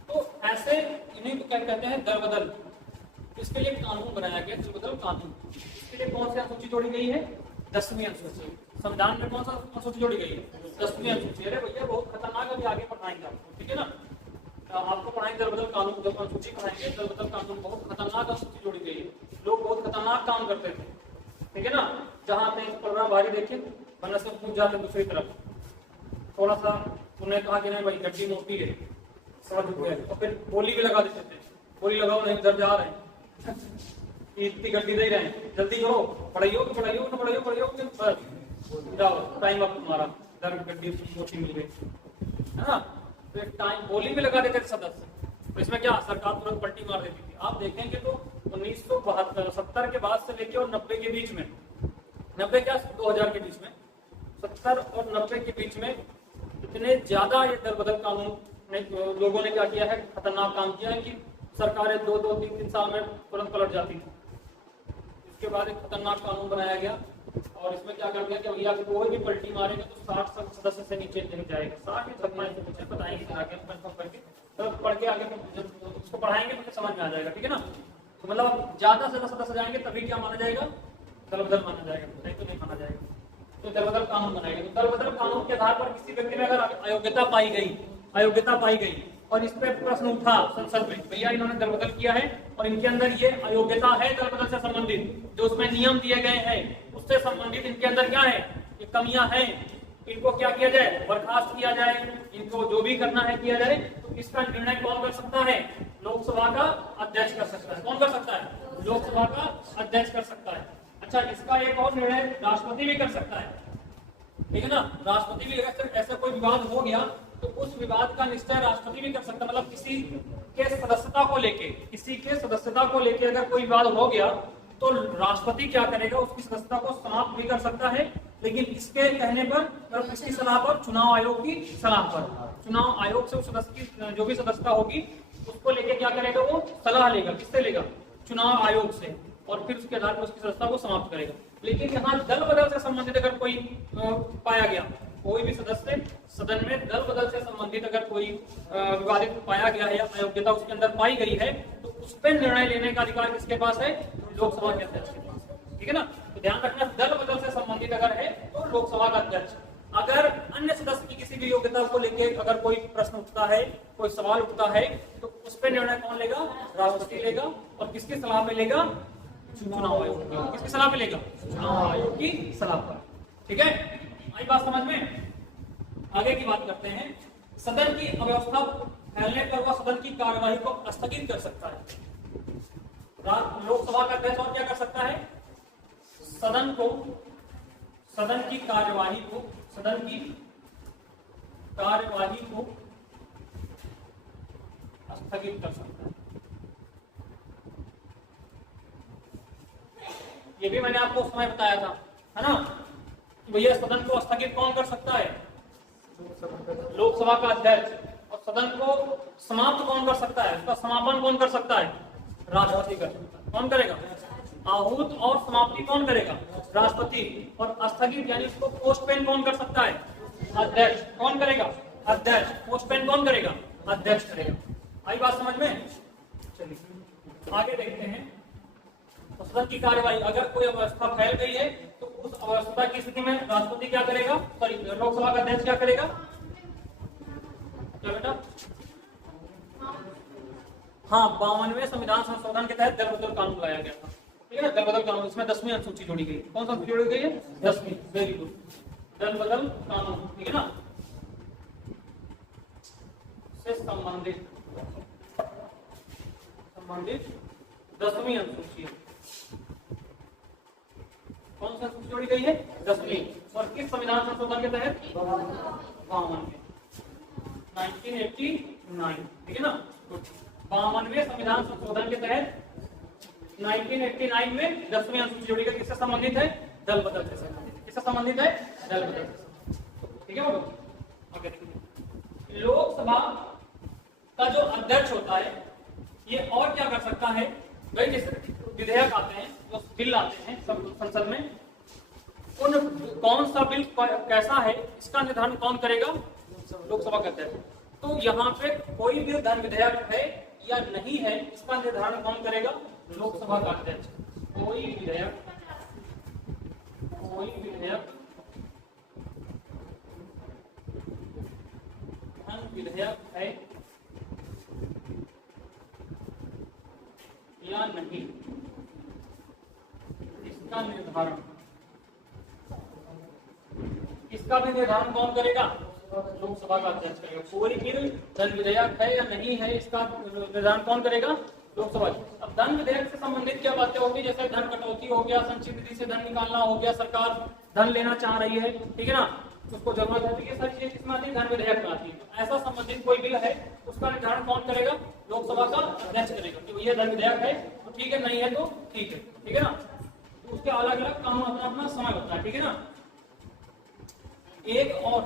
तो ऐसे इन्हीं को क्या कहते हैं, दल बदल। इसके लिए कानून बनाया गया, दल बदल कानून। इसके लिए कौन सी अनुसूची जोड़ी गई है, 10वीं अनुसूची। संविधान में कौन सा अनुसूची जोड़ी गई है, 10वीं अनुसूची। अरे भैया बहुत खतरनाक, अभी आगे पढ़ाएंगे आपको, ठीक है ना। आपको पढ़ाएंगे दल बदल कानून, जब अनुसूची पढ़ाएंगे दल बदल कानून, बहुत खतरनाक अनुसूची जोड़ी गई है। लोग बहुत खतरनाक काम करते थे, ठीक है ना। जहाँ पे प्रोग्राम बाहर देखे वरना से पूछ जाते दूसरी तरफ, थोड़ा सा उन्हें कहा कि नहीं भाई गड्डी मोटी है, समझ गए, तो फिर बोली भी लगा देते थे, बोली लगाओ नहीं इधर जा रहे हैं, इतनी गड्डी दे रहे हैं, जल्दी करो, पढ़ाइयो कि पढ़ाइयो ना पढ़ाइयो, पढ़ाइयो कि जाओ टाइम अब तुम्हारा, इधर गड्डी मोटी मिल गई, है ना। तो एक टाइम बोली भी लगा देते थे सदस्य, तो इसमें क्या सरकार तुरंत पलटी मार देती थी। आप देखेंगे तो 1970 के बाद से लेके और 90 के बीच में, 90 क्या 2000 के बीच में, 70 और 90 के बीच में इतने ज्यादा ये दल बदल कानून ने लोगों ने क्या किया है, खतरनाक काम किया है कि सरकारें 2-2, 3-3 साल में तुरंत पलट जाती थी। इसके बाद एक खतरनाक कानून बनाया गया और इसमें क्या कर दिया कि भैया कोई भी पलटी मारेगा तो 60 सदस्य से नीचे नहीं जाएगा, 60 ही सदस्य से नीचे, बताएंगे आगे कंफर्म करके, तो पढ़ के आगे उसको पढ़ाएंगे तो समझ में आ जाएगा, ठीक है ना। तो मतलब ज्यादा से ज्यादा सदस्य जाएंगे तभी क्या माना जाएगा, दल बदल माना जाएगा, नहीं तो नहीं माना जाएगा। तो दल बदल कानून बनाएगा। तो दल बदल कानून के आधार पर किसी व्यक्ति में अगर अयोग्यता पाई गई, अयोग्यता पाई गई और इस पे प्रश्न उठा संसद में, भैया इन्होंने दल बदल किया है और इनके अंदर ये अयोग्यता है दल बदल से संबंधित, जो उसमें नियम दिए गए हैं उससे संबंधित इनके अंदर क्या है, ये कमियां हैं, इनको क्या किया जाए, बर्खास्त किया जाए, इनको जो भी करना है किया जाए। तो इसका निर्णय कौन कर सकता है, लोकसभा का अध्यक्ष कर सकता है। कौन कर सकता है, लोकसभा का अध्यक्ष कर सकता है। अच्छा, इसका एक और निर्णय राष्ट्रपति भी कर सकता है, ठीक है ना। राष्ट्रपति भी अगर ऐसा कोई विवाद हो गया तो उस विवाद का निश्चय राष्ट्रपति भी कर सकता है। मतलब किसी के सदस्यता को लेके, किसी के सदस्यता को लेके अगर कोई विवाद हो गया तो राष्ट्रपति क्या करेगा, उसकी सदस्यता को समाप्त भी कर सकता है, लेकिन इसके कहने पर और किसकी सलाह पर, चुनाव आयोग की सलाह पर। चुनाव आयोग से उस सदस्य की जो भी सदस्यता होगी उसको लेके क्या करेगा, वो सलाह लेगा, किससे लेगा, चुनाव आयोग से, और फिर उसके आधार पर उसकी सदस्यता को समाप्त करेगा। लेकिन यहाँ दल बदल से संबंधित अगर कोई पाया गया, कोई भी सदस्य सदन में दल बदल से संबंधित अगर कोई विवादित पाया गया है या अयोग्यता उसके अंदर पाई गई है तो उस पर निर्णय लेने का अधिकार किसके पास है, लोकसभा के अध्यक्ष के पास, ठीक है ना। तो ध्यान रखना, दल बदल से संबंधित अगर है तो लोकसभा का अध्यक्ष। अगर अन्य सदस्य की किसी भी योग्यता को लेकर अगर कोई प्रश्न उठता है, कोई सवाल उठता है, तो उस पर निर्णय कौन लेगा, राष्ट्रपति लेगा, और किसकी सलाह में लेगा, चुनाव आयोग। किसकी सलाह में लेगा, चुनाव आयोग की सलाह पर, ठीक है। आई बात समझ में। आगे की बात करते हैं, सदन की अव्यवस्था फैलने पर वह सदन की कार्यवाही को स्थगित कर सकता है। लोकसभा का अध्यक्ष और क्या कर सकता है, सदन की कार्यवाही को स्थगित कर सकता है। ये भी मैंने आपको उस समय बताया था, है ना, भैया सदन को स्थगित कौन कर सकता है, लोकसभा का अध्यक्ष, और सदन को समाप्त कौन कर सकता है, उसका समापन कौन कर सकता है, राष्ट्रपति कर सकता है। कौन करेगा, आहूत और समाप्ति कौन करेगा, राष्ट्रपति, और स्थगित यानी उसको पोस्टपोन कौन कर सकता है, अध्यक्ष। कौन करेगा, अध्यक्ष। पोस्टपोन कौन करेगा, अध्यक्ष करेगा। आई बात समझ में। चलिए आगे देखते हैं। तो सदन की कार्यवाही अगर कोई अवस्था फैल गई है तो उस अवस्था की स्थिति में राष्ट्रपति क्या करेगा, सॉरी लोकसभा का अध्यक्ष क्या करेगा, क्या बेटा, हाँ 52वें संविधान संशोधन के तहत दल बदल कानून लाया गया था, ठीक है ना। दल बदल कानून, इसमें 10वीं अनुसूची जोड़ी गई। कौन सा जोड़ी गई है, 10वीं, वेरी गुड, दल बदल कानून, ठीक है ना, से संबंधित 10वीं अनुसूची कौन सा अनुसूची जोड़ी गई है? 10वीं। और किस संविधान संशोधन के तहत? 52 1989, ठीक है ना। 52वें संविधान संशोधन के तहत 1989 में 10वीं अनुसूची जोड़ी गई। किससे संबंधित है? दल बदल से संबंधित। किससे संबंधित है? दल बदल से। ठीक है बाबू। आगे देखिए, लोकसभा का जो अध्यक्ष होता है ये और क्या कर सकता है? भाई जैसे विधेयक आते हैं, जो बिल आते हैं संसद में, उन कौन सा बिल कैसा है इसका निर्धारण कौन करेगा? लोकसभा का अध्यक्ष। तो यहाँ पे कोई भी धन विधेयक है या नहीं है इसका निर्धारण कौन करेगा? लोकसभा का अध्यक्ष। कोई विधेयक धन विधेयक है या नहीं इसका भी निर्धारण कौन करेगा? लोकसभा का अध्यक्ष करेगा। कोई बिल धन विधेयक है या नहीं है इसका निर्धारण कौन करेगा? लोकसभा। अब धन विधेयक से संबंधित क्या बातें होगी? जैसे धन कटौती हो गया, संचित निधि से धन निकालना हो गया, सरकार धन लेना चाह रही है, ठीक है ना, उसको जरूरत है, तो ये सारी चीजें किसमें आती है? धन विधेयक में आती है। तो ऐसा संबंधित कोई बिल है उसका निर्धारण कौन करेगा? लोकसभा का अध्यक्ष करेगा। तो ये धन विधेयक है तो ठीक है, नहीं है तो ठीक है ना। तो उसके अलग अलग कानून अपना अपना समय होता है, ठीक है ना। एक और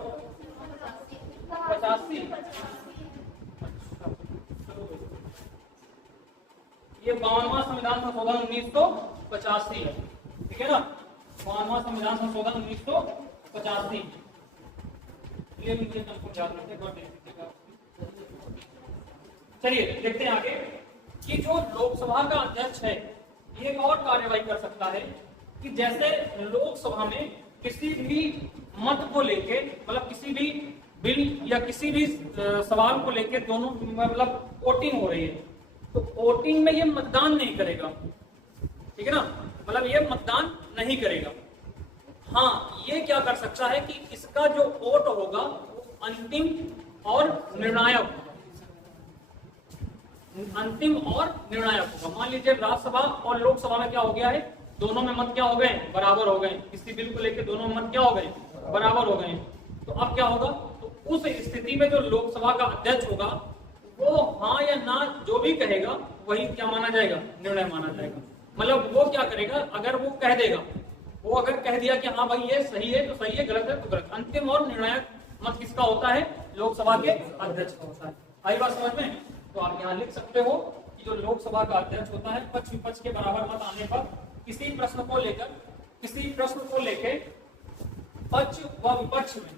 85, ये 52वां संविधान संशोधन 1985 है, ठीक है ना। 52वां संविधान संशोधन 1985। ये मुझे हमको याद रखिए। चलिए देखते हैं आगे कि जो लोकसभा का अध्यक्ष है ये एक और कार्यवाही कर सकता है कि जैसे लोकसभा में किसी भी मत को लेके, मतलब किसी भी बिल या किसी भी सवाल को लेके दोनों मतलब वोटिंग हो रही है, तो वोटिंग में ये मतदान नहीं करेगा, ठीक है ना, मतलब ये मतदान नहीं करेगा। हाँ, ये क्या कर सकता है कि इसका जो वोट होगा वो अंतिम और निर्णायक होगा। अंतिम और निर्णायक होगा। मान लीजिए राज्यसभा और लोकसभा में क्या हो गया है? दोनों में मत क्या हो गए? बराबर हो गए। किसी बिल को लेकर दोनों में मत क्या हो गए? बराबर हो गए। तो अब क्या होगा? तो उस स्थिति में जो लोकसभा का अध्यक्ष होगा वो हाँ या ना जो भी कहेगा वही क्या माना जाएगा? निर्णय माना जाएगा। मतलब वो क्या करेगा? अगर वो कह देगा, वो अगर कह दिया कि हाँ भाई ये सही है तो सही है, गलत है तो गलत। अंतिम और निर्णायक मत किसका होता है? लोकसभा के अध्यक्ष का होता है। आई बात समझ में? तो आप यहाँ लिख सकते हो कि जो लोकसभा का अध्यक्ष होता है, पक्ष विपक्ष के बराबर मत आने पर किसी प्रश्न को लेके पक्ष व विपक्ष में,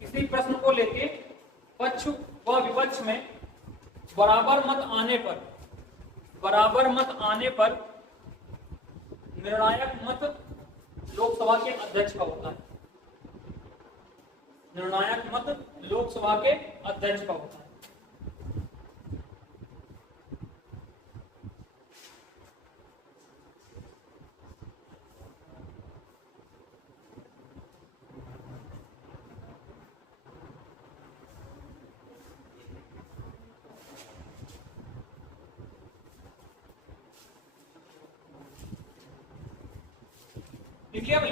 किसी प्रश्न को लेके पक्ष व विपक्ष में बराबर मत आने पर निर्णायक मत लोकसभा के अध्यक्ष का होता है। निर्णायक मत लोकसभा के अध्यक्ष का होता है। लिखिए भाई,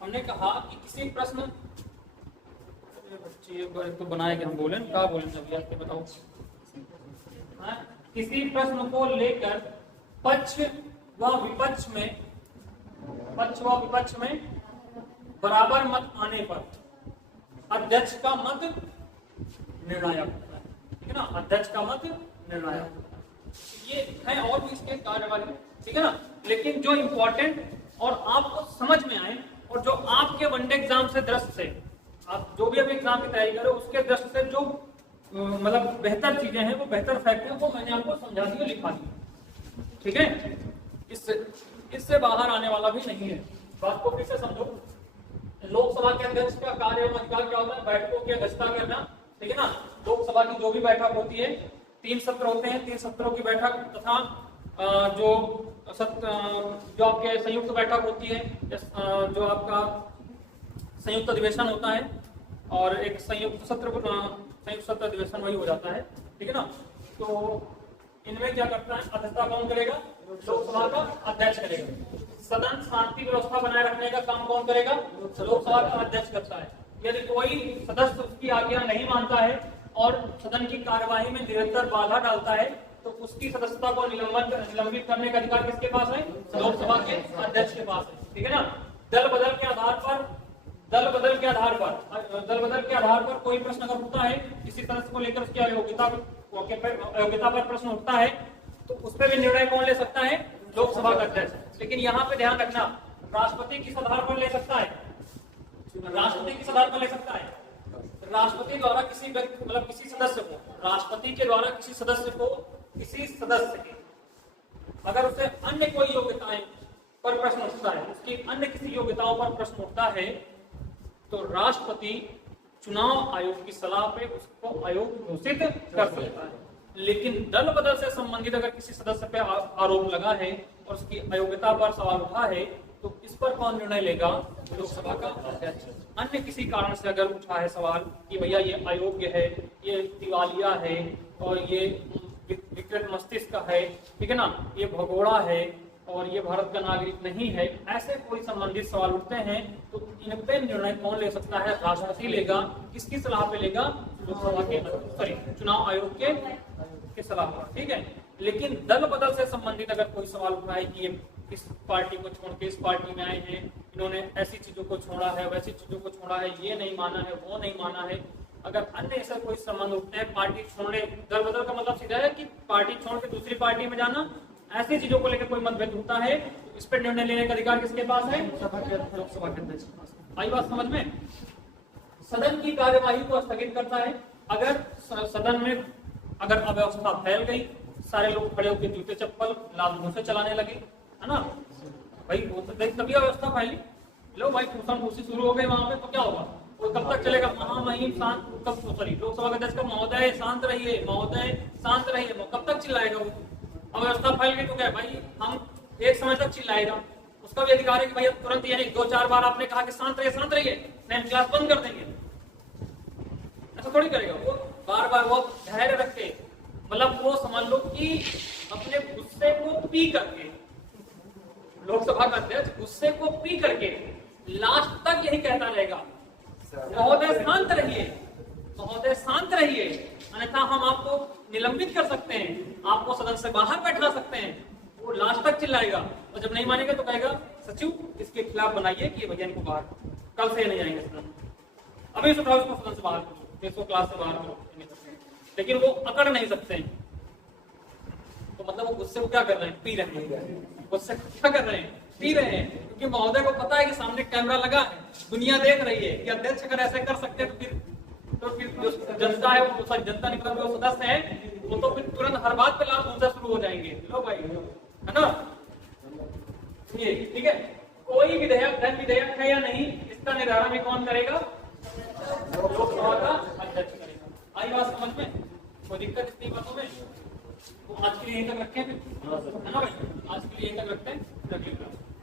हमने कहा कि किसी प्रश्न तो बनाए कि हम बोले क्या बोले अभी आपके बताओ। किसी प्रश्न को लेकर पक्ष व विपक्ष में बराबर मत आने पर अध्यक्ष का मत निर्णायक होता है, ठीक है ना। अध्यक्ष का मत निर्णायक होता है। ये है और भी इसके कार्यवाही, ठीक है ना। लेकिन जो इंपॉर्टेंट और आपको समझ में आए और जो आपके वनडे एग्जाम से दृष्टि से, आप जो भी अभी एग्जाम की तैयारी करो उसके दृष्टि से जो मतलब बेहतर चीजें हैं, वो बेहतर फैक्टरों को मैंने आपको समझा दी और लिखा दी, ठीक है। इससे बाहर आने वाला भी नहीं है। बात को फिर से समझो। लोकसभा के अध्यक्ष का कार्य एवं अधिकार क्या होता है? बैठकों की अध्यक्षता करना, ठीक है ना। लोकसभा की जो भी बैठक होती है, 3 सत्र होते हैं, 3 सत्रों की बैठक तथा जो आपके संयुक्त बैठक होती है, जो आपका संयुक्त अधिवेशन होता है, और एक संयुक्त सत्र अधिवेशन वही हो जाता है, ठीक है ना। तो इनमें क्या करता है, अध्यक्षता कौन करेगा, लोकसभा का अध्यक्ष करेगा। सदन शांति व्यवस्था बनाए रखने का काम कौन करेगा, लोकसभा का अध्यक्ष करता है। यदि कोई सदस्य उसकी आज्ञा नहीं मानता है और सदन की कार्यवाही में निरंतर बाधा डालता है तो उसकी सदस्यता को निलंबित करने का अधिकार किसके पास है, लोकसभा के अध्यक्ष के पास है। ठीक है ना। दल बदल के आधार पर कोई प्रश्न अगर उठता है किसी सदस्य को लेकर, उसकी अयोग्यता पर प्रश्न उठता है तो उस पर भी निर्णय कौन ले सकता है, लोकसभा का अध्यक्ष। लेकिन यहाँ पे ध्यान रखना, राष्ट्रपति किस आधार पर ले सकता है, राष्ट्रपति किस आधार पर ले सकता है, राष्ट्रपति द्वारा किसी व्यक्ति मतलब किसी सदस्य को, राष्ट्रपति के द्वारा किसी सदस्य के अगर उसे अन्य कोई योग्यताएं पर प्रश्न उठता है, उसकी अन्य किसी योग्यताओं पर प्रश्न उठता है तो राष्ट्रपति चुनाव आयोग की सलाह पे उसको आयोग घोषित कर सकता है। लेकिन दल बदल से संबंधित अगर किसी सदस्य पे आरोप लगा है और उसकी अयोग्यता पर सवाल उठा है तो इस पर कौन निर्णय लेगा, लोकसभा का अध्यक्ष। अन्य किसी कारण से अगर उठा है सवाल कि भैया ये अयोग्य है, ये दिवालिया है और ये विकृत मस्तिष्क का है, ठीक है ना, ये भगोड़ा है और ये भारत का नागरिक नहीं है, ऐसे कोई संबंधित सवाल उठते हैं तो इन पे निर्णय कौन ले सकता है, राष्ट्रपति लेगा। किसकी सलाह पे लेगा, लोकसभा के चुनाव आयोग के सलाह पर। ठीक है। लेकिन दल बदल से संबंधित अगर कोई सवाल उठाए कि ये इस पार्टी को छोड़ के इस पार्टी में आए हैं, इन्होंने ऐसी चीजों को छोड़ा है, वैसी चीजों को छोड़ा है, ये नहीं माना है, वो नहीं माना है, अगर अन्य ऐसा कोई संबंध उठते हैं, पार्टी छोड़ने, दल बदल का मतलब सीधा है कि पार्टी छोड़ के दूसरी पार्टी में जाना, ऐसी चीजों को लेकर कोई मतभेद होता है तो इस पर निर्णय लेने का अधिकार किसके पास है, लोकसभा के अध्यक्ष के पास। आई बात समझ में। सदन की कार्यवाही को स्थगित करता है अगर सदन में अगर अव्यवस्था फैल गई, सारे लोग खड़े होकर जूते चप्पल लाल मुंह से चलाने लगे, है ना भाई, वो तो देख तभी अव्यवस्था फैली। लो भाई फूसन फूसी शुरू हो गई वहां पे तो क्या होगा, वो कब तक चलेगा, महामहिम शांत, कब सॉरी लोकसभा के अध्यक्ष का महोदय शांत रहिए, महोदय शांत रहिए, कब तक चिल्लाएगा वो। अव्यवस्था फैल गई तो क्या भाई, हम एक समय तक चिल्लाएगा, उसका भी अधिकार है कि भाई तुरंत ये नहीं, 2-4 बार आपने कहा कि शांत रहिए नहीं क्लास बंद कर देंगे, ऐसा थोड़ी करेगा वो। बार बार वो धैर्य रख के, मतलब वो समझ लो कि अपने गुस्से को पी करके, लोकसभा का अध्यक्ष गुस्से को पी करके लास्ट तक यही कहता रहेगा, महोदय शांत रहिए, महोदय शांत रहिए, अन्यथा हम आपको निलंबित कर सकते हैं, आपको सदन से बाहर बैठा सकते हैं। वो लास्ट तक चिल्लाएगा और जब नहीं मानेगा तो कहेगा सचिव इसके खिलाफ बनाइए कि भैया इनको बाहर, कल से नहीं आएंगे सदन, अभी से उठाओ इसको सदन से बाहर करो, इसको क्लास से बाहर करो। लेकिन वो अकड़ नहीं सकते हैं, तो मतलब वो गुस्से को क्या कर रहे हैं, पी रहे हैं, गुस्से को क्या कर रहे हैं, पी रहे हैं, क्योंकि महोदय को पता है कि सामने कैमरा लगा है, दुनिया देख रही है कि अध्यक्ष अगर ऐसे कर सकते हैं तो फिर जो जनता है वो, सॉरी जनता नहीं, जो सदस्य है वो तो फिर तुरंत हर बात पे लाभ उनसे शुरू हो जाएंगे। लो भाई, है ना, ये ठीक है। कोई विधेयक धन विधेयक है या नहीं, इसका निर्धारण भी कौन करेगा, लोकसभा का अध्यक्ष करेगा। आई बात समझ में, कोई दिक्कत इतनी बातों में। तो आज के लिए यहीं तक रखें, है ना भाई, आज के लिए यहीं तक रखते हैं।